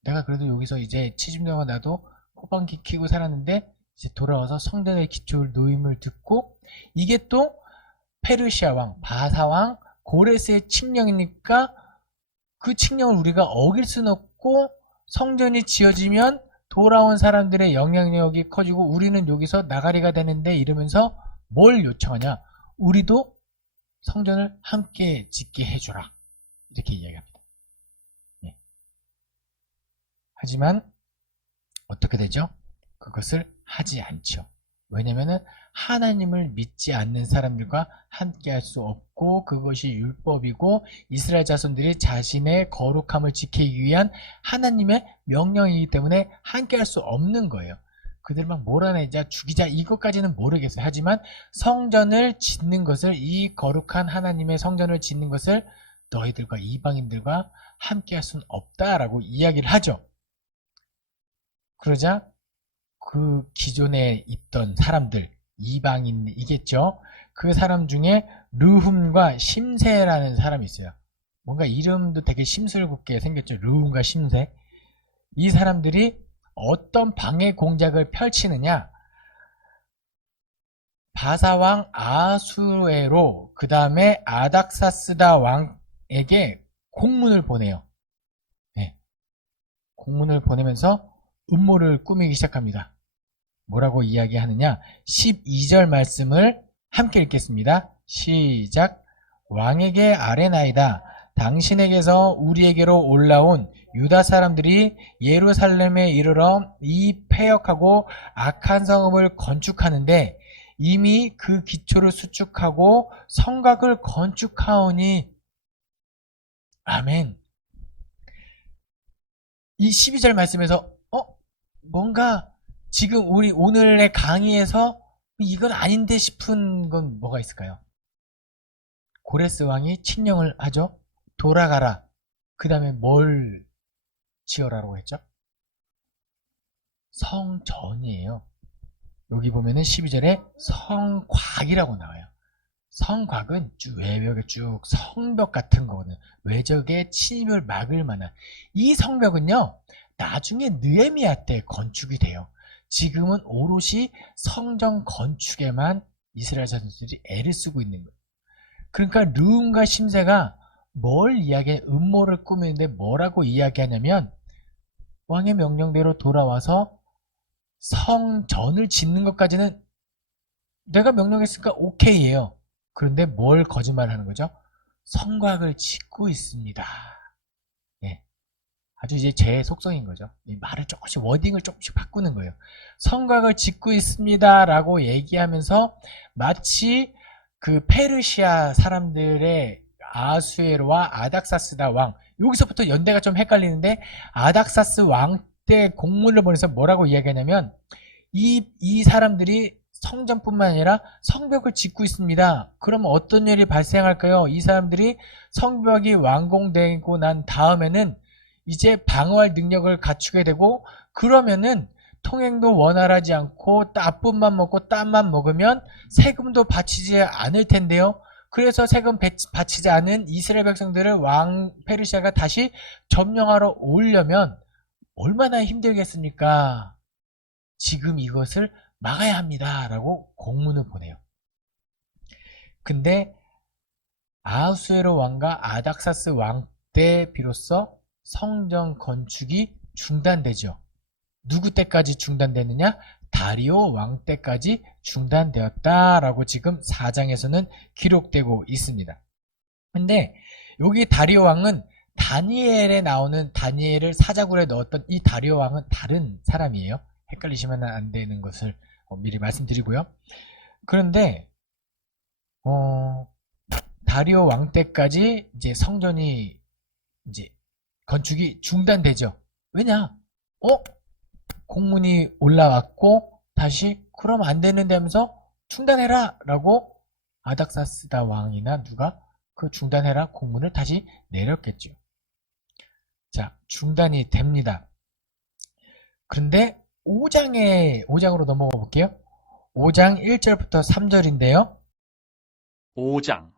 내가 그래도 여기서 이제 70년 동안 나도 호방기 키고 살았는데, 이제 돌아와서 성전의 기초를 노임을 듣고, 이게 또 페르시아 왕, 바사 왕, 고레스의 칙령이니까 그 칙령을 우리가 어길 수는 없고, 성전이 지어지면 돌아온 사람들의 영향력이 커지고 우리는 여기서 나가리가 되는데, 이러면서 뭘 요청하냐? 우리도 성전을 함께 짓게 해주라. 이렇게 이야기합니다. 네. 하지만 어떻게 되죠? 그것을 하지 않죠. 왜냐면은 하나님을 믿지 않는 사람들과 함께 할 수 없고, 그것이 율법이고 이스라엘 자손들이 자신의 거룩함을 지키기 위한 하나님의 명령이기 때문에 함께 할 수 없는 거예요. 그들 막 몰아내자, 죽이자, 이것까지는 모르겠어요. 하지만 성전을 짓는 것을, 이 거룩한 하나님의 성전을 짓는 것을 너희들과 이방인들과 함께 할 수는 없다라고 이야기를 하죠. 그러자 그 기존에 있던 사람들, 이방인이겠죠. 그 사람 중에 르훔과 심세라는 사람이 있어요. 뭔가 이름도 되게 심술궂게 생겼죠. 르훔과 심세. 이 사람들이 어떤 방해 공작을 펼치느냐? 바사왕 아수에로, 그 다음에 아닥사스다 왕에게 공문을 보내요. 네. 공문을 보내면서 음모를 꾸미기 시작합니다. 뭐라고 이야기하느냐? 12절 말씀을 함께 읽겠습니다. 시작. 왕에게 아뢰나이다. 당신에게서 우리에게로 올라온 유다 사람들이 예루살렘에 이르러 이 패역하고 악한 성읍을 건축하는데, 이미 그 기초를 수축하고 성곽을 건축하오니. 아멘. 이 12절 말씀에서 뭔가 지금 우리 오늘의 강의에서 이건 아닌데 싶은 건 뭐가 있을까요? 고레스 왕이 칙령을 하죠. 돌아가라. 그 다음에 뭘 지어라고 했죠? 성전이에요. 여기 보면은 12절에 성곽이라고 나와요. 성곽은 외벽에 쭉 성벽 같은 거거든요. 외적의 침입을 막을 만한. 이 성벽은요, 나중에 느헤미야 때 건축이 돼요. 지금은 오롯이 성전 건축에만 이스라엘 자손들이 애를 쓰고 있는 거예요. 그러니까 르움과 심세가 뭘 이야기해, 음모를 꾸미는데 뭐라고 이야기하냐면, 왕의 명령대로 돌아와서 성전을 짓는 것까지는 내가 명령했으니까 오케이예요. 그런데 뭘 거짓말하는 거죠? 성곽을 짓고 있습니다. 예. 아주 이제 제 속성인 거죠. 이 말을 조금씩, 워딩을 조금씩 바꾸는 거예요. 성곽을 짓고 있습니다 라고 얘기하면서 마치 그 페르시아 사람들의 아수에로와 아닥사스다 왕. 여기서부터 연대가 좀 헷갈리는데 아닥사스 왕 때 공문을 보내서 뭐라고 이야기하냐면 이 사람들이 성전뿐만 아니라 성벽을 짓고 있습니다. 그럼 어떤 일이 발생할까요? 이 사람들이 성벽이 완공되고 난 다음에는 이제 방어할 능력을 갖추게 되고, 그러면은 통행도 원활하지 않고 나뿐만 먹고 땀만 먹으면 세금도 바치지 않을 텐데요. 그래서 세금 바치지 않은 이스라엘 백성들을 왕 페르시아가 다시 점령하러 오려면 얼마나 힘들겠습니까? 지금 이것을 막아야 합니다. 라고 공문을 보내요. 근데 아하수에로 왕과 아닥사스 왕 때 비로소 성전 건축이 중단되죠. 누구 때까지 중단되느냐? 다리오 왕 때까지 중단되었다라고 지금 4장에서는 기록되고 있습니다. 근데 여기 다리오 왕은 다니엘에 나오는, 다니엘을 사자굴에 넣었던 이 다리오 왕은 다른 사람이에요. 헷갈리시면 안 되는 것을 미리 말씀드리고요. 그런데 다리오 왕 때까지 이제 성전이 이제 건축이 중단되죠. 왜냐? 공문이 올라왔고 다시 그럼 안 되는데 하면서 중단해라 라고 아닥사스다 왕이나 누가 그 중단해라 공문을 다시 내렸겠죠. 자, 중단이 됩니다. 그런데 5장으로 넘어가 볼게요. 5장 1절부터 3절인데요. 5장.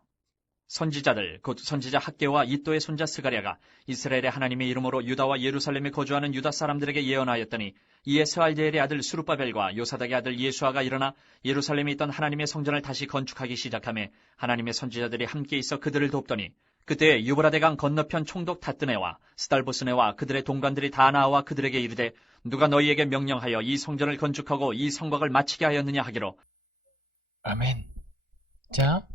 선지자들 곧 선지자 학개와 이또의 손자 스가랴가 이스라엘의 하나님의 이름으로 유다와 예루살렘에 거주하는 유다 사람들에게 예언하였더니, 이에 스알디엘의 아들 수르바벨과 요사닥의 아들 예수아가 일어나 예루살렘에 있던 하나님의 성전을 다시 건축하기 시작하며 하나님의 선지자들이 함께 있어 그들을 돕더니, 그때 유브라데 강 건너편 총독 다뜨네와 스달보스네와 그들의 동관들이 다 나와 그들에게 이르되, 누가 너희에게 명령하여 이 성전을 건축하고 이 성곽을 마치게 하였느냐 하기로. 아멘. 자,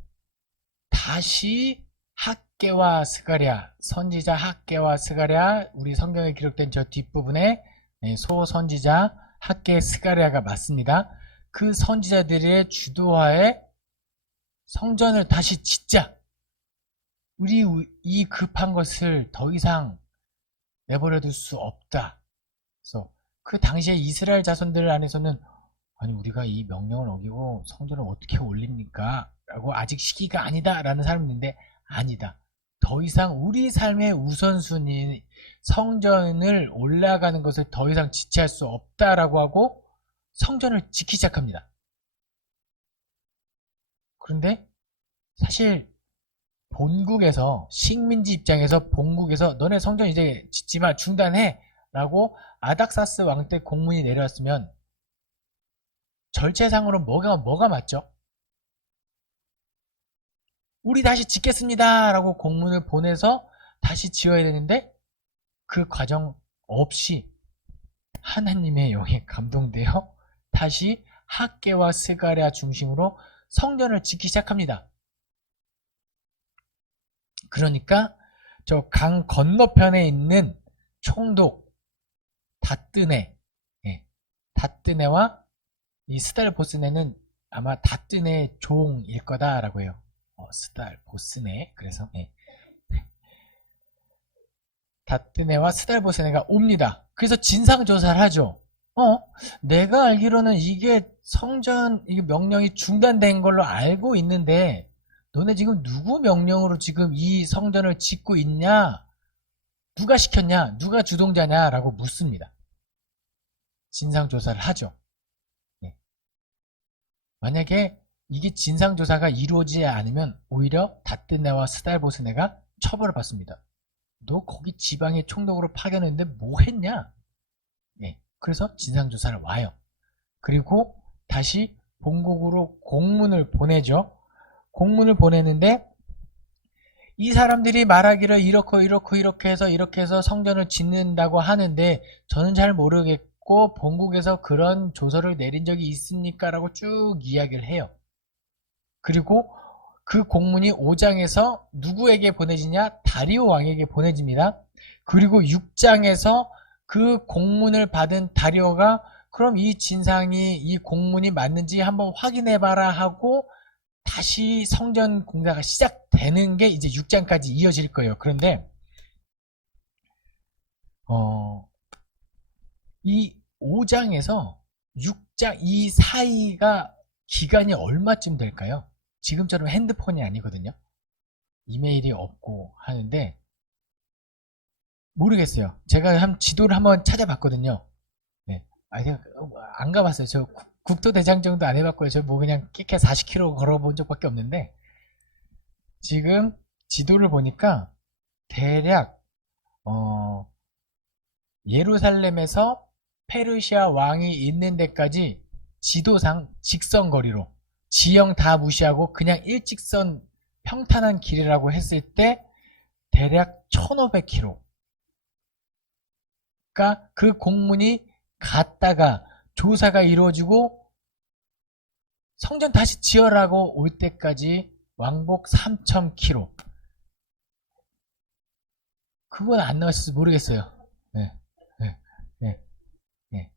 다시 학개와 스가랴, 선지자 학개와 스가랴, 우리 성경에 기록된 저 뒷부분에 소선지자 학개 스가랴가 맞습니다. 그 선지자들의 주도하에 성전을 다시 짓자. 우리 이 급한 것을 더 이상 내버려둘 수 없다. 그래서 그 당시에 이스라엘 자손들 안에서는, 아니 우리가 이 명령을 어기고 성전을 어떻게 올립니까? 라고, 아직 시기가 아니다 라는 사람이 있는데, 아니다. 더 이상 우리 삶의 우선순위 성전을 올라가는 것을 더 이상 지체할 수 없다라고 하고 성전을 짓기 시작합니다. 그런데 사실 본국에서, 식민지 입장에서 본국에서 너네 성전 이제 짓지마, 중단해 라고 아닥사스 왕 때 공문이 내려왔으면 절차상으로 뭐가 맞죠? 우리 다시 짓겠습니다 라고 공문을 보내서 다시 지어야 되는데, 그 과정 없이 하나님의 영에 감동되어 다시 학개와 스가랴 중심으로 성전을 짓기 시작합니다. 그러니까 저 강 건너편에 있는 총독 다뜨네와 이 스달보스네는 아마 다뜨네 종일 거다라고 해요. 스달보스네. 그래서 다뜨네와 스달보스네가 옵니다. 그래서 진상조사를 하죠. 내가 알기로는 이게 성전, 이게 명령이 중단된 걸로 알고 있는데 너네 지금 누구 명령으로 지금 이 성전을 짓고 있냐? 누가 시켰냐? 누가 주동자냐? 라고 묻습니다. 진상조사를 하죠. 만약에 이게 진상조사가 이루어지지 않으면 오히려 다뜨네와 스달보스네가 처벌을 받습니다. 너 거기 지방의 총독으로 파견했는데 뭐 했냐? 그래서 진상조사를 와요. 그리고 다시 본국으로 공문을 보내죠. 공문을 보내는데, 이 사람들이 말하기를 이렇게 해서 성전을 짓는다고 하는데 저는 잘 모르겠고 본국에서 그런 조서를 내린 적이 있습니까? 라고 쭉 이야기를 해요. 그리고 그 공문이 5장에서 누구에게 보내지냐? 다리오 왕에게 보내집니다. 그리고 6장에서 그 공문을 받은 다리오가 그럼 이 진상이, 이 공문이 맞는지 한번 확인해봐라 하고 다시 성전 공사가 시작됩니다. 되는 게 이제 6장까지 이어질 거예요. 그런데 이 5장에서 6장 이 사이가 기간이 얼마쯤 될까요? 지금처럼 핸드폰이 아니거든요. 이메일이 없고 하는데 모르겠어요. 제가 지도를 한번 찾아봤거든요. 네. 제가 안 가봤어요. 저 국토대장 정도 안 해봤고요. 저 뭐 그냥 끼케 40km 걸어본 적밖에 없는데 지금 지도를 보니까 대략 예루살렘에서 페르시아 왕이 있는 데까지 지도상 직선 거리로 지형 다 무시하고 그냥 일직선 평탄한 길이라고 했을 때 대략 1500km. 그러니까 그 공문이 갔다가 조사가 이루어지고 성전 다시 지어라고 올 때까지 왕복 3000km. 그건 안 나왔을지 모르겠어요. 네, 네, 네, 네.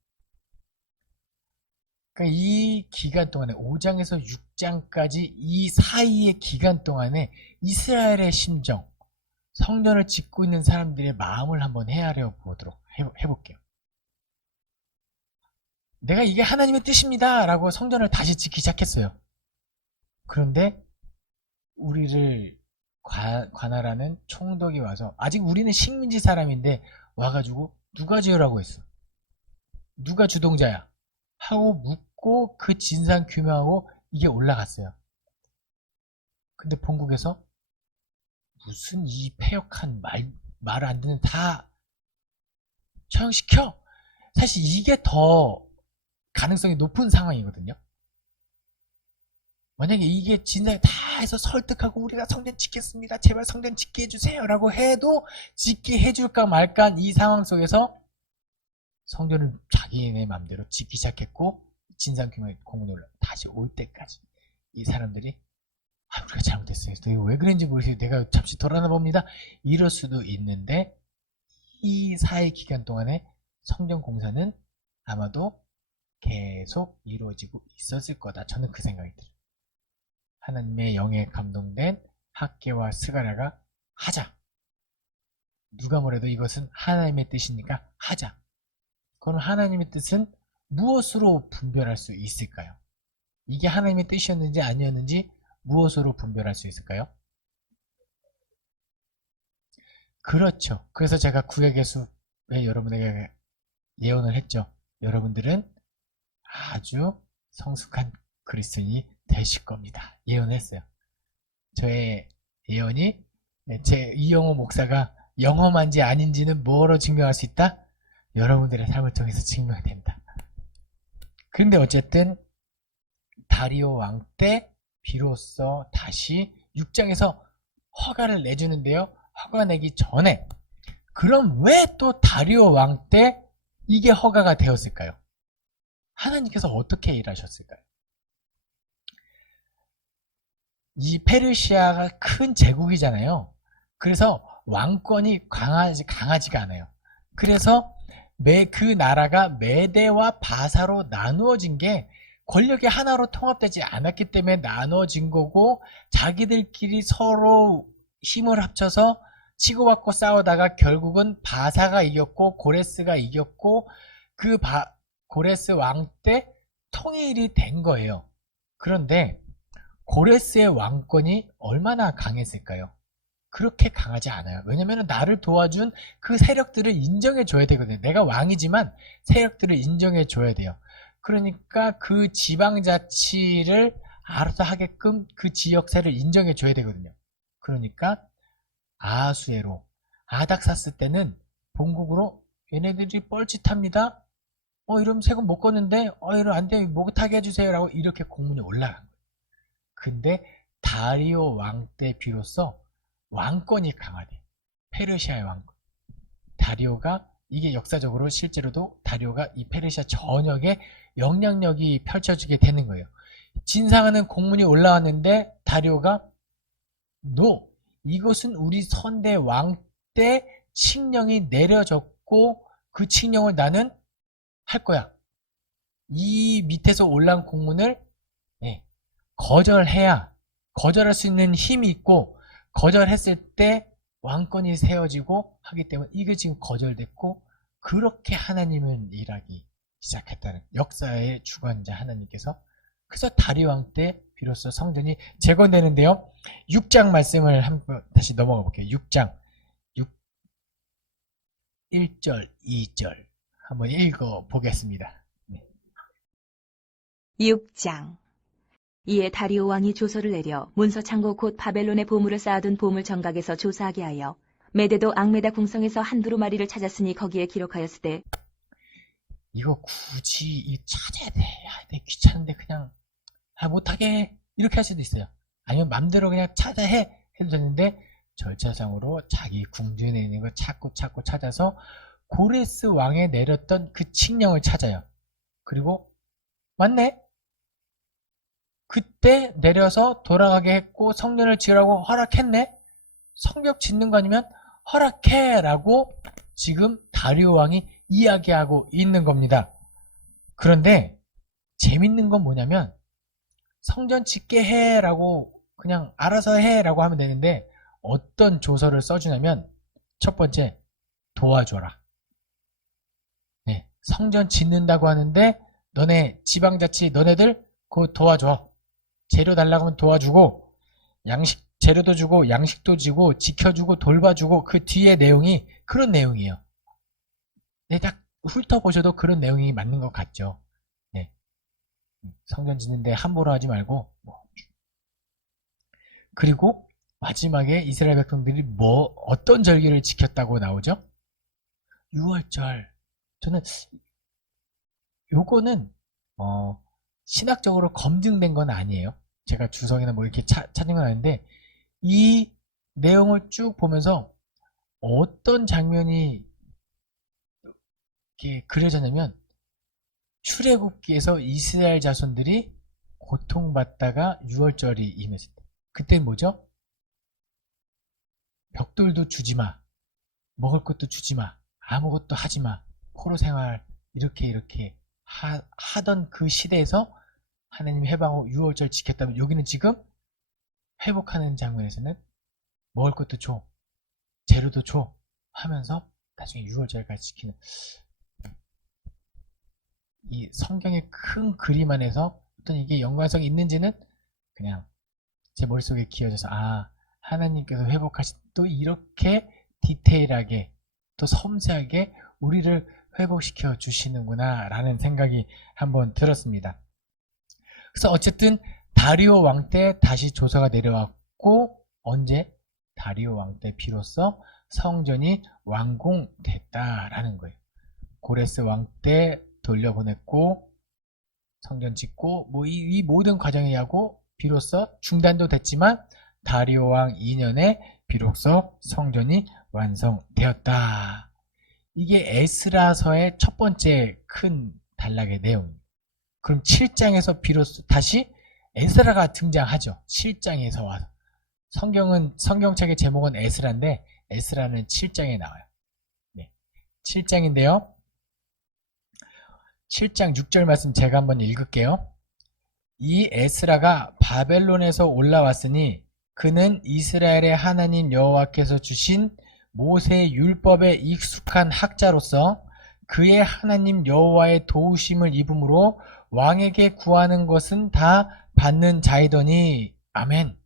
그러니까 이 기간 동안에 5장에서 6장까지 이 사이의 기간 동안에 이스라엘의 심정, 성전을 짓고 있는 사람들의 마음을 한번 헤아려 보도록 해볼게요. 내가 이게 하나님의 뜻입니다 라고 성전을 다시 짓기 시작했어요. 그런데 우리를 관할하는 총독이 와서 아직 우리는 식민지 사람인데 와가지고 누가 지으라고 했어? 누가 주동자야? 하고 묻고 그 진상 규명하고 이게 올라갔어요. 근데 본국에서 무슨 이 패역한 말 안 듣는 다 처형시켜? 사실 이게 더 가능성이 높은 상황이거든요. 만약에 이게 진상이 다 해서 설득하고 우리가 성전 짓겠습니다. 제발 성전 짓게 해주세요. 라고 해도 짓게 해줄까 말까 이 상황 속에서 성전을 자기네 맘대로 짓기 시작했고 진상규명의 공문이 올라 다시 올 때까지 이 사람들이 우리가 잘못했어요. 내가 왜 그런지 모르겠어요. 내가 잠시 돌아나 봅니다. 이럴 수도 있는데 이 사회 기간 동안에 성전 공사는 아마도 계속 이루어지고 있었을 거다. 저는 그 생각이 들어요. 하나님의 영에 감동된 학개와 스가랴가 하자. 누가 뭐래도 이것은 하나님의 뜻이니까 하자. 그럼 하나님의 뜻은 무엇으로 분별할 수 있을까요? 이게 하나님의 뜻이었는지 아니었는지 무엇으로 분별할 수 있을까요? 그렇죠. 그래서 제가 구약예수에 여러분에게 예언을 했죠. 여러분들은 아주 성숙한 그리스도인이 되실 겁니다. 예언했어요. 저의 예언이 제 이영호 목사가 영험한지 아닌지는 뭐로 증명할 수 있다? 여러분들의 삶을 통해서 증명이 됩니다. 그런데 어쨌든 다리오 왕 때 비로소 다시 6장에서 허가를 내주는데요. 허가 내기 전에 그럼 왜 또 다리오 왕 때 이게 허가가 되었을까요? 하나님께서 어떻게 일하셨을까요? 이 페르시아가 큰 제국이잖아요. 그래서 왕권이 강하지가 않아요. 그래서 그 나라가 메대와 바사로 나누어진 게 권력이 하나로 통합되지 않았기 때문에 나누어진 거고 자기들끼리 서로 힘을 합쳐서 치고받고 싸우다가 결국은 바사가 이겼고 고레스가 이겼고 그 고레스 왕 때 통일이 된 거예요. 그런데 고레스의 왕권이 얼마나 강했을까요? 그렇게 강하지 않아요. 왜냐면 나를 도와준 그 세력들을 인정해 줘야 되거든요. 내가 왕이지만 세력들을 인정해 줘야 돼요. 그러니까 그 지방자치를 알아서 하게끔 그 지역세를 인정해 줘야 되거든요. 그러니까 아하수에로 아닥사스 때는 본국으로 얘네들이 뻘짓합니다. 이러면 세금 못 걷는데 이러면 안 돼. 못하게 해주세요. 라고 이렇게 공문이 올라간 거예요. 근데 다리오 왕 때 비로소 왕권이 강화돼. 페르시아의 왕권. 다리오가 이게 역사적으로 실제로도 다리오가 이 페르시아 전역에 영향력이 펼쳐지게 되는 거예요. 진상하는 공문이 올라왔는데 다리오가 이것은 우리 선대 왕 때 칙령이 내려졌고 그 칙령을 나는 할 거야. 이 밑에서 올라온 공문을 거절할 수 있는 힘이 있고 거절했을 때 왕권이 세워지고 하기 때문에 이게 지금 거절됐고, 그렇게 하나님은 일하기 시작했다는 역사의 주관자 하나님께서. 그래서 다리 왕 때 비로소 성전이 재건되는데요. 6장 말씀을 한번 다시 넘어가 볼게요. 6장 1절 2절 한번 읽어 보겠습니다. 6장. 이에 다리오 왕이 조서를 내려 문서 창고 곧 바벨론의 보물을 쌓아둔 보물 정각에서 조사하게 하여 메데도 앙메다 궁성에서 한 두루마리를 찾았으니 거기에 기록하였으되, 이거 굳이 찾아야 돼. 귀찮은데 그냥 못하게 해. 이렇게 할 수도 있어요. 아니면 맘대로 그냥 찾아 해. 해도 되는데 절차상으로 자기 궁전에 있는 거 찾고 찾아서 고레스 왕에 내렸던 그 칙령을 찾아요. 그리고 맞네? 그때 내려서 돌아가게 했고 성전을 지으라고 허락했네? 성벽 짓는 거 아니면 허락해 라고 지금 다리오 왕이 이야기하고 있는 겁니다. 그런데 재밌는 건 뭐냐면 성전 짓게 해 라고 그냥 알아서 해 라고 하면 되는데 어떤 조서를 써주냐면 첫 번째, 도와줘라. 네, 성전 짓는다고 하는데 너네 지방자치 너네들 그거 도와줘. 재료 달라고 하면 도와주고 재료도 주고 양식도 주고 지켜주고 돌봐주고 그 뒤에 내용이 그런 내용이에요. 네, 딱 훑어보셔도 그런 내용이 맞는 것 같죠. 네. 성전 짓는데 함부로 하지 말고 그리고 마지막에 이스라엘 백성들이 어떤 절기를 지켰다고 나오죠? 6월절. 저는 요거는 신학적으로 검증된 건 아니에요. 제가 주석이나 이렇게 찾은 건 아닌데 이 내용을 쭉 보면서 어떤 장면이 이렇게 그려졌냐면 출애굽기에서 이스라엘 자손들이 고통받다가 6월절이 임했을 때 그때는 뭐죠? 벽돌도 주지마, 먹을 것도 주지마, 아무것도 하지마, 포로 생활 이렇게 하던 그 시대에서 하나님이 해방 후 6월절 지켰다면 여기는 지금 회복하는 장면에서는 먹을 것도 줘, 재료도 줘 하면서 나중에 6월절까지 지키는 이 성경의 큰 그림 안에서 어떤 이게 연관성이 있는지는 그냥 제 머릿속에 기어져서 하나님께서 회복하신 또 이렇게 디테일하게 또 섬세하게 우리를 회복시켜 주시는구나 라는 생각이 한번 들었습니다. 그래서 어쨌든 다리오 왕 때 다시 조서가 내려왔고 언제? 다리오 왕 때 비로소 성전이 완공됐다라는 거예요. 고레스 왕 때 돌려보냈고 성전 짓고 이 모든 과정이 하고 비로소 중단도 됐지만 다리오 왕 2년에 비로소 성전이 완성되었다. 이게 에스라서의 첫 번째 큰 단락의 내용입니다. 그럼 7장에서 비로소 다시 에스라가 등장하죠. 7장에서 와서. 성경책의 제목은 에스라인데 에스라는 7장에 나와요. 네, 7장인데요. 7장 6절 말씀 제가 한번 읽을게요. 이 에스라가 바벨론에서 올라왔으니 그는 이스라엘의 하나님 여호와께서 주신 모세의 율법에 익숙한 학자로서 그의 하나님 여호와의 도우심을 입음으로 왕에게 구하는 것은 다 받는 자이더니 아멘.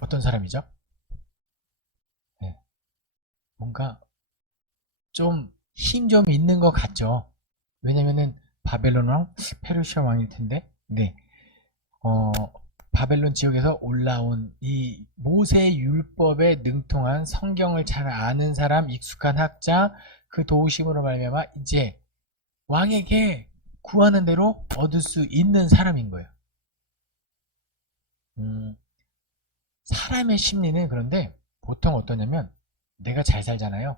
어떤 사람이죠? 네. 뭔가 좀 힘 좀 있는 것 같죠. 왜냐면은 바벨론 왕, 페르시아 왕일 텐데, 네, 바벨론 지역에서 올라온 이 모세의 율법에 능통한 성경을 잘 아는 사람, 익숙한 학자, 그 도우심으로 말미암아 이제 왕에게 구하는 대로 얻을 수 있는 사람인 거예요. 사람의 심리는 그런데 보통 어떠냐면 내가 잘 살잖아요.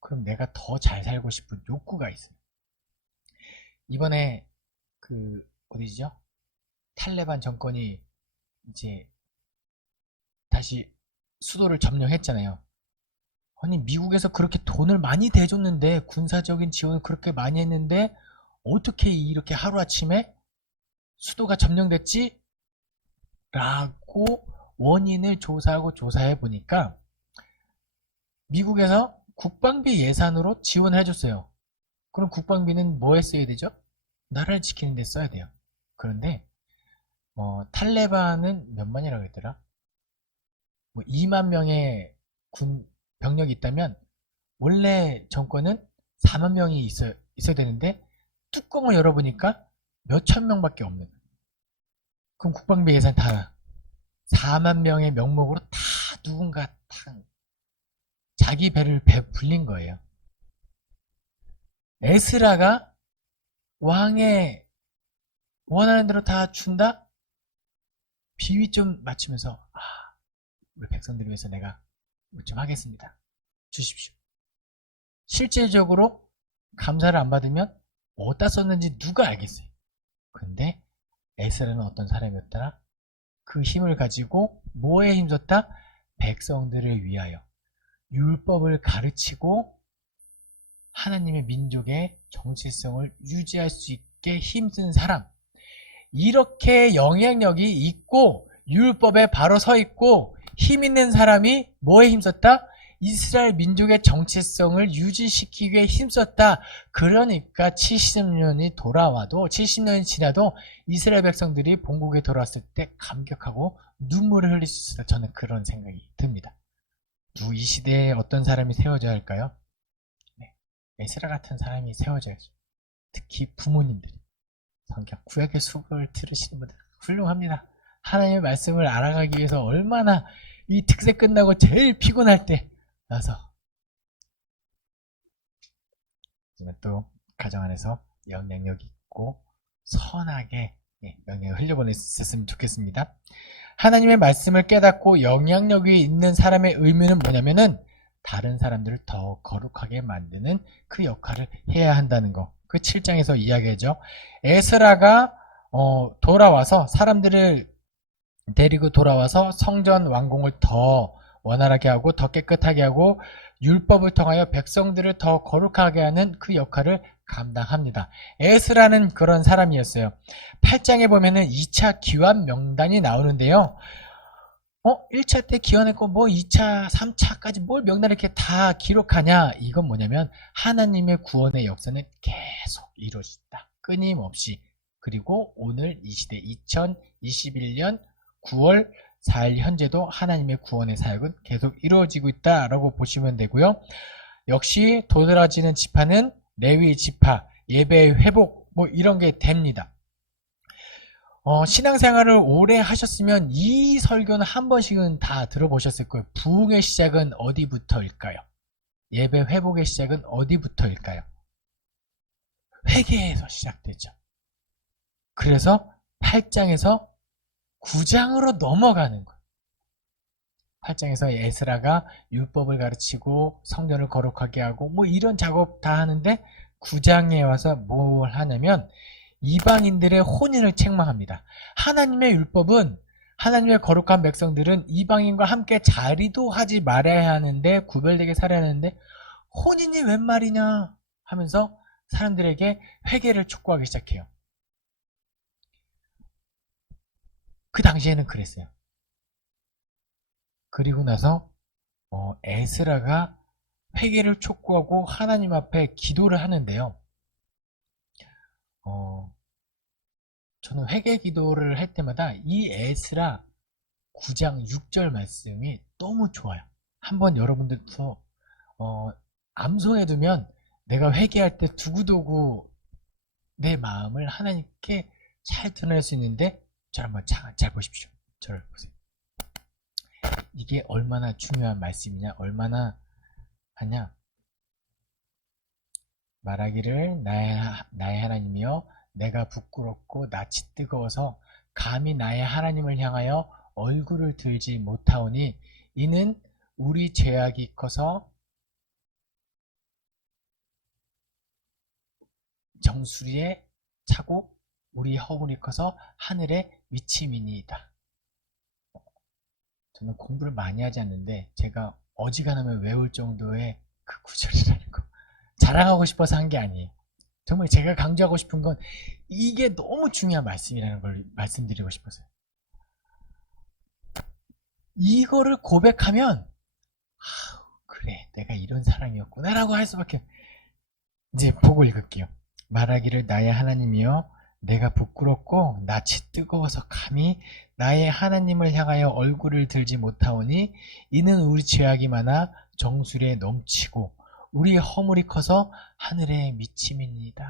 그럼 내가 더 잘 살고 싶은 욕구가 있어요. 이번에 어디죠? 탈레반 정권이 이제 다시 수도를 점령했잖아요. 아니 미국에서 그렇게 돈을 많이 대줬는데 군사적인 지원을 그렇게 많이 했는데 어떻게 이렇게 하루아침에 수도가 점령됐지? 라고 원인을 조사하고 조사해 보니까 미국에서 국방비 예산으로 지원을 해줬어요. 그럼 국방비는 뭐에 써야 되죠? 나라를 지키는 데 써야 돼요. 그런데 탈레반은 몇만이라고 했더라? 2만 명의 군 병력이 있다면 원래 정권은 4만 명이 있어야 되는데 뚜껑을 열어보니까 몇천 명밖에 없는 거예요. 그럼 국방비 예산 다 4만 명의 명목으로 다 누군가 다 자기 배를 불린 거예요. 에스라가 왕의 원하는 대로 다 준다? 비위 좀 맞추면서 우리 백성들 위해서 내가 뭐 좀 하겠습니다. 주십시오. 실질적으로 감사를 안 받으면 어디다 썼는지 누가 알겠어요. 근데 에스라는 어떤 사람이었더라? 그 힘을 가지고 뭐에 힘썼다? 백성들을 위하여 율법을 가르치고 하나님의 민족의 정체성을 유지할 수 있게 힘쓴 사람. 이렇게 영향력이 있고 율법에 바로 서 있고 힘 있는 사람이 뭐에 힘썼다? 이스라엘 민족의 정체성을 유지시키기 위해 힘썼다. 그러니까 70년이 지나도 이스라엘 백성들이 본국에 돌아왔을 때 감격하고 눈물을 흘릴 수 있다. 저는 그런 생각이 듭니다. 이 시대에 어떤 사람이 세워져야 할까요? 에스라 같은 사람이 세워져야죠. 특히 부모님들이. 성경 구약의 수업을 들으시는 분들 훌륭합니다. 하나님의 말씀을 알아가기 위해서 얼마나 이 특세 끝나고 제일 피곤할 때 나서 또 가정 안에서 영향력 있고 선하게 영향을 흘려보낼 수 있었으면 좋겠습니다. 하나님의 말씀을 깨닫고 영향력이 있는 사람의 의미는 뭐냐면은 다른 사람들을 더 거룩하게 만드는 그 역할을 해야 한다는 거. 그 7장에서 이야기하죠. 에스라가 돌아와서 사람들을 데리고 돌아와서 성전 완공을 더 원활하게 하고 더 깨끗하게 하고 율법을 통하여 백성들을 더 거룩하게 하는 그 역할을 감당합니다. 에스라는 그런 사람이었어요. 8장에 보면은 2차 기환 명단이 나오는데요. 1차 때 기원했고 2차, 3차까지 뭘 명단을 이렇게 다 기록하냐? 이건 뭐냐면 하나님의 구원의 역사는 계속 이루어진다. 끊임없이. 그리고 오늘 이 시대 2021년 9월 4일 현재도 하나님의 구원의 사역은 계속 이루어지고 있다라고 보시면 되고요. 역시 도드라지는 지파는 레위 지파, 예배의 회복 이런 게 됩니다. 신앙생활을 오래 하셨으면 이 설교는 한 번씩은 다 들어보셨을 거예요. 부흥의 시작은 어디부터일까요? 예배 회복의 시작은 어디부터일까요? 회개에서 시작되죠. 그래서 8장에서 9장으로 넘어가는 거예요. 8장에서 에스라가 율법을 가르치고 성전을 거룩하게 하고 이런 작업 다 하는데 9장에 와서 뭘 하냐면 이방인들의 혼인을 책망합니다. 하나님의 율법은 하나님의 거룩한 백성들은 이방인과 함께 자리도 하지 말아야 하는데 구별되게 살아야 하는데 혼인이 웬 말이냐 하면서 사람들에게 회개를 촉구하기 시작해요. 그 당시에는 그랬어요. 그리고 나서 에스라가 회개를 촉구하고 하나님 앞에 기도를 하는데요. 저는 회개 기도를 할 때마다 이 에스라 9장 6절 말씀이 너무 좋아요. 한번 여러분들도 암송해두면 내가 회개할 때 두고두고 내 마음을 하나님께 잘 드러낼 수 있는데 저를 한번 잘 보십시오. 저를 보세요. 이게 얼마나 중요한 말씀이냐, 얼마나 하냐. 말하기를 나의 하나님이여 내가 부끄럽고 낯이 뜨거워서 감히 나의 하나님을 향하여 얼굴을 들지 못하오니 이는 우리 죄악이 커서 정수리에 차고 우리 허물이 커서 하늘에 미침이니이다. 저는 공부를 많이 하지 않는데 제가 어지간하면 외울 정도의 그 구절이라는 거 자랑하고 싶어서 한 게 아니에요. 정말 제가 강조하고 싶은 건 이게 너무 중요한 말씀이라는 걸 말씀드리고 싶어서요. 이거를 고백하면 그래 내가 이런 사람이었구나 라고 할 수밖에. 이제 보고 읽을게요. 말하기를 나의 하나님이여 내가 부끄럽고 낯이 뜨거워서 감히 나의 하나님을 향하여 얼굴을 들지 못하오니 이는 우리 죄악이 많아 정수리에 넘치고 우리 허물이 커서 하늘에 미침이니이다.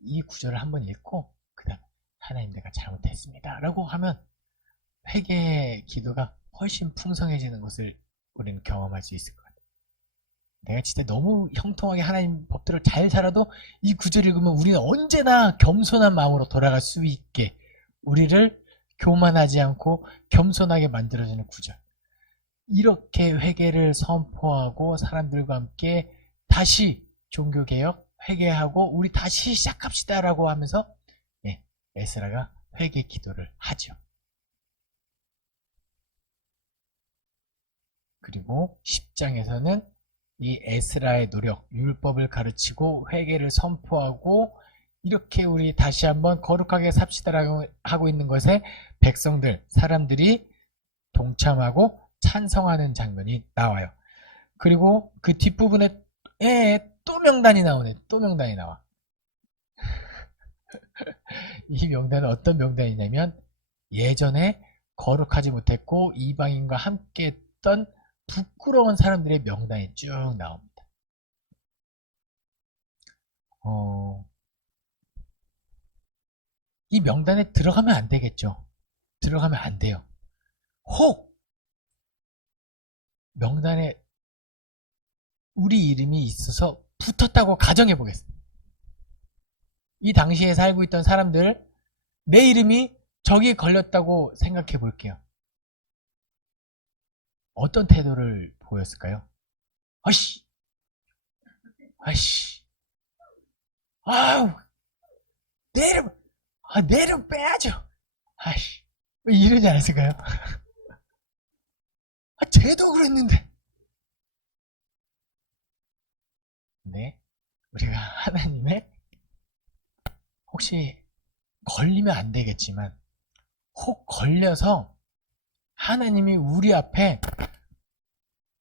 이 구절을 한번 읽고 그 다음 하나님 내가 잘못했습니다 라고 하면 회개의 기도가 훨씬 풍성해지는 것을 우리는 경험할 수 있을 것 같아요. 내가 진짜 너무 형통하게 하나님 법대로 잘 살아도 이 구절 읽으면 우리는 언제나 겸손한 마음으로 돌아갈 수 있게 우리를 교만하지 않고 겸손하게 만들어주는 구절. 이렇게 회개를 선포하고 사람들과 함께 다시 종교개혁 회개하고 우리 다시 시작합시다 라고 하면서 에스라가 회개 기도를 하죠. 그리고 10장에서는 이 에스라의 노력, 율법을 가르치고 회개를 선포하고 이렇게 우리 다시 한번 거룩하게 삽시다라고 하고 있는 것에 백성들, 사람들이 동참하고 찬성하는 장면이 나와요. 그리고 그 뒷부분에 또 명단이 나오네. 또 명단이 나와. 이 명단은 어떤 명단이냐면 예전에 거룩하지 못했고 이방인과 함께 했던 부끄러운 사람들의 명단이 쭉 나옵니다. 이 명단에 들어가면 안 되겠죠. 들어가면 안 돼요. 혹 명단에 우리 이름이 있어서 붙었다고 가정해 보겠습니다. 이 당시에 살고 있던 사람들, 내 이름이 저기에 걸렸다고 생각해 볼게요. 어떤 태도를 보였을까요? 아씨, 아우, 내 이름 빼야죠. 아씨, 왜 이러지 않았을까요? 쟤도 그랬는데. 네, 우리가 하나님의 혹시 걸리면 안 되겠지만 혹 걸려서 하나님이 우리 앞에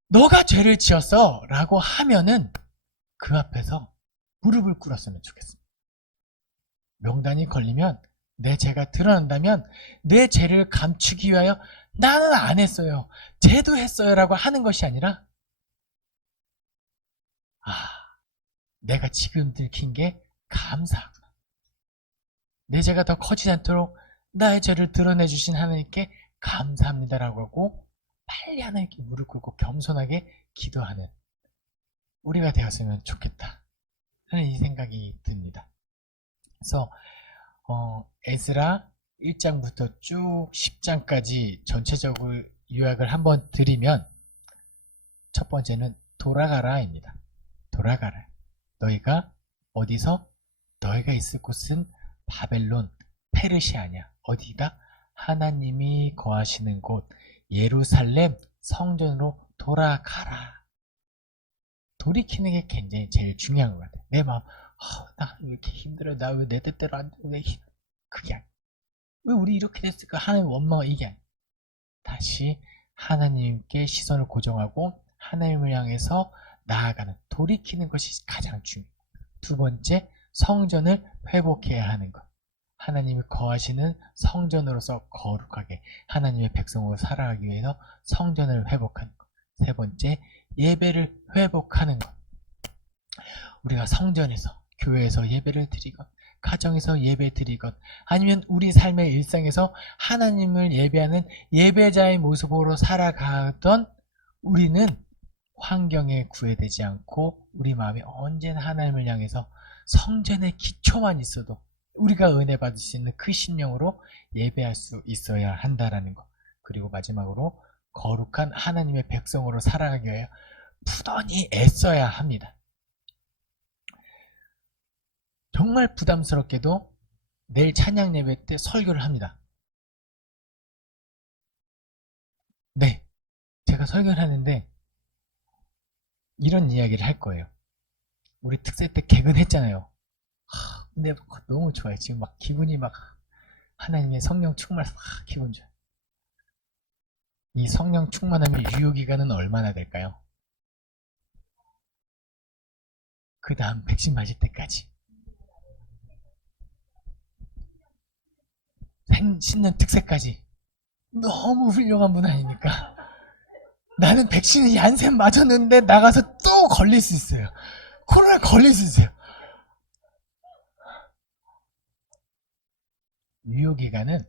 너가 죄를 지었어 라고 하면은 그 앞에서 무릎을 꿇었으면 좋겠습니다. 명단이 걸리면 내 죄가 드러난다면 내 죄를 감추기 위하여 나는 안 했어요, 쟤도 했어요 라고 하는 것이 아니라 내가 지금 들킨 게 감사하구나, 내 죄가 더 커지지 않도록 나의 죄를 드러내 주신 하나님께 감사합니다라고 하고 빨리 하나님께 무릎 꿇고 겸손하게 기도하는 우리가 되었으면 좋겠다 하는 이 생각이 듭니다. 그래서 에스라 1장부터 쭉 10장까지 전체적으로 요약을 한번 드리면 첫 번째는 돌아가라입니다. 돌아가라. 너희가 어디서? 너희가 있을 곳은 바벨론, 페르시아냐. 어디다? 하나님이 거하시는 곳 예루살렘 성전으로 돌아가라. 돌이키는 게 굉장히 제일 중요한 것 같아요. 내 마음, 나 왜 이렇게 힘들어, 나 왜 내 뜻대로 안 되고, 그게 아니야. 왜 우리 이렇게 됐을까 하는 원망은 이게 아니야. 다시 하나님께 시선을 고정하고 하나님을 향해서 나아가는, 돌이키는 것이 가장 중요해요. 두 번째, 성전을 회복해야 하는 것. 하나님이 거하시는 성전으로서 거룩하게 하나님의 백성으로 살아가기 위해서 성전을 회복하는 것. 세 번째, 예배를 회복하는 것. 우리가 성전에서, 교회에서 예배를 드리건, 가정에서 예배 드리건, 아니면 우리 삶의 일상에서 하나님을 예배하는 예배자의 모습으로 살아가던 우리는 환경에 구애되지 않고 우리 마음이 언제나 하나님을 향해서 성전의 기초만 있어도 우리가 은혜 받을 수 있는 그 심령으로 예배할 수 있어야 한다라는 것. 그리고 마지막으로 거룩한 하나님의 백성으로 살아가기 위하여 부단히 애써야 합니다. 정말 부담스럽게도 내일 찬양 예배 때 설교를 합니다. 네, 제가 설교를 하는데 이런 이야기를 할 거예요. 우리 특세 때 개근했잖아요. 근데 너무 좋아요. 지금 막 기분이 막 하나님의 성령 충만해서 기분 좋아요. 이 성령 충만함의 유효기간은 얼마나 될까요? 그 다음 백신 맞을 때까지. 신년 특세까지. 너무 훌륭한 분 아닙니까? 나는 백신을 얀센 맞았는데 나가서 또 걸릴 수 있어요. 코로나 걸릴 수 있어요. 유효기간은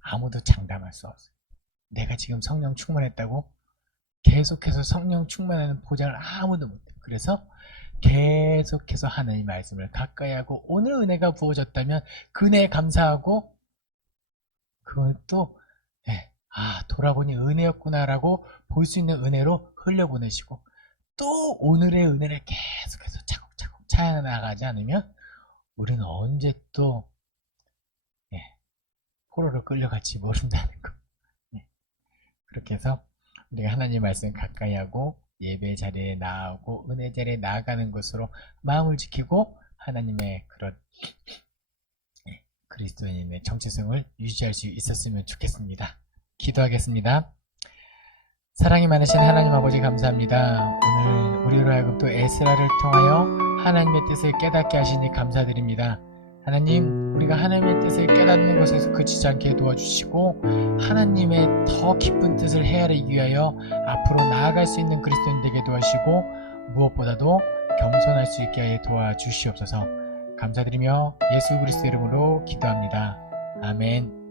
아무도 장담할 수 없어요. 내가 지금 성령 충만했다고 계속해서 성령 충만하는 보장을 아무도 못해요. 그래서 계속해서 하나님 말씀을 가까이 하고 오늘 은혜가 부어졌다면 그 은혜에 감사하고 그건 또 돌아보니 은혜였구나라고 볼 수 있는 은혜로 흘려보내시고 또 오늘의 은혜를 계속해서 차곡차곡 찾아나가지 않으면 우리는 언제 또 포로로 끌려갈지 모른다는 거. 그렇게 해서 우리가 하나님 말씀 가까이 하고 예배 자리에 나아오고 은혜 자리에 나아가는 것으로 마음을 지키고 하나님의 그런 그리스도인의 정체성을 유지할 수 있었으면 좋겠습니다. 기도하겠습니다. 사랑이 많으신 하나님 아버지 감사합니다. 오늘 우리로 하여금 또 에스라를 통하여 하나님의 뜻을 깨닫게 하시니 감사드립니다. 하나님, 우리가 하나님의 뜻을 깨닫는 것에서 그치지 않게 도와주시고 하나님의 더 깊은 뜻을 헤아리기 위하여 앞으로 나아갈 수 있는 그리스도인 되게 도와주시고 무엇보다도 겸손할 수 있게 하여 도와주시옵소서. 감사드리며 예수 그리스도 이름으로 기도합니다. 아멘.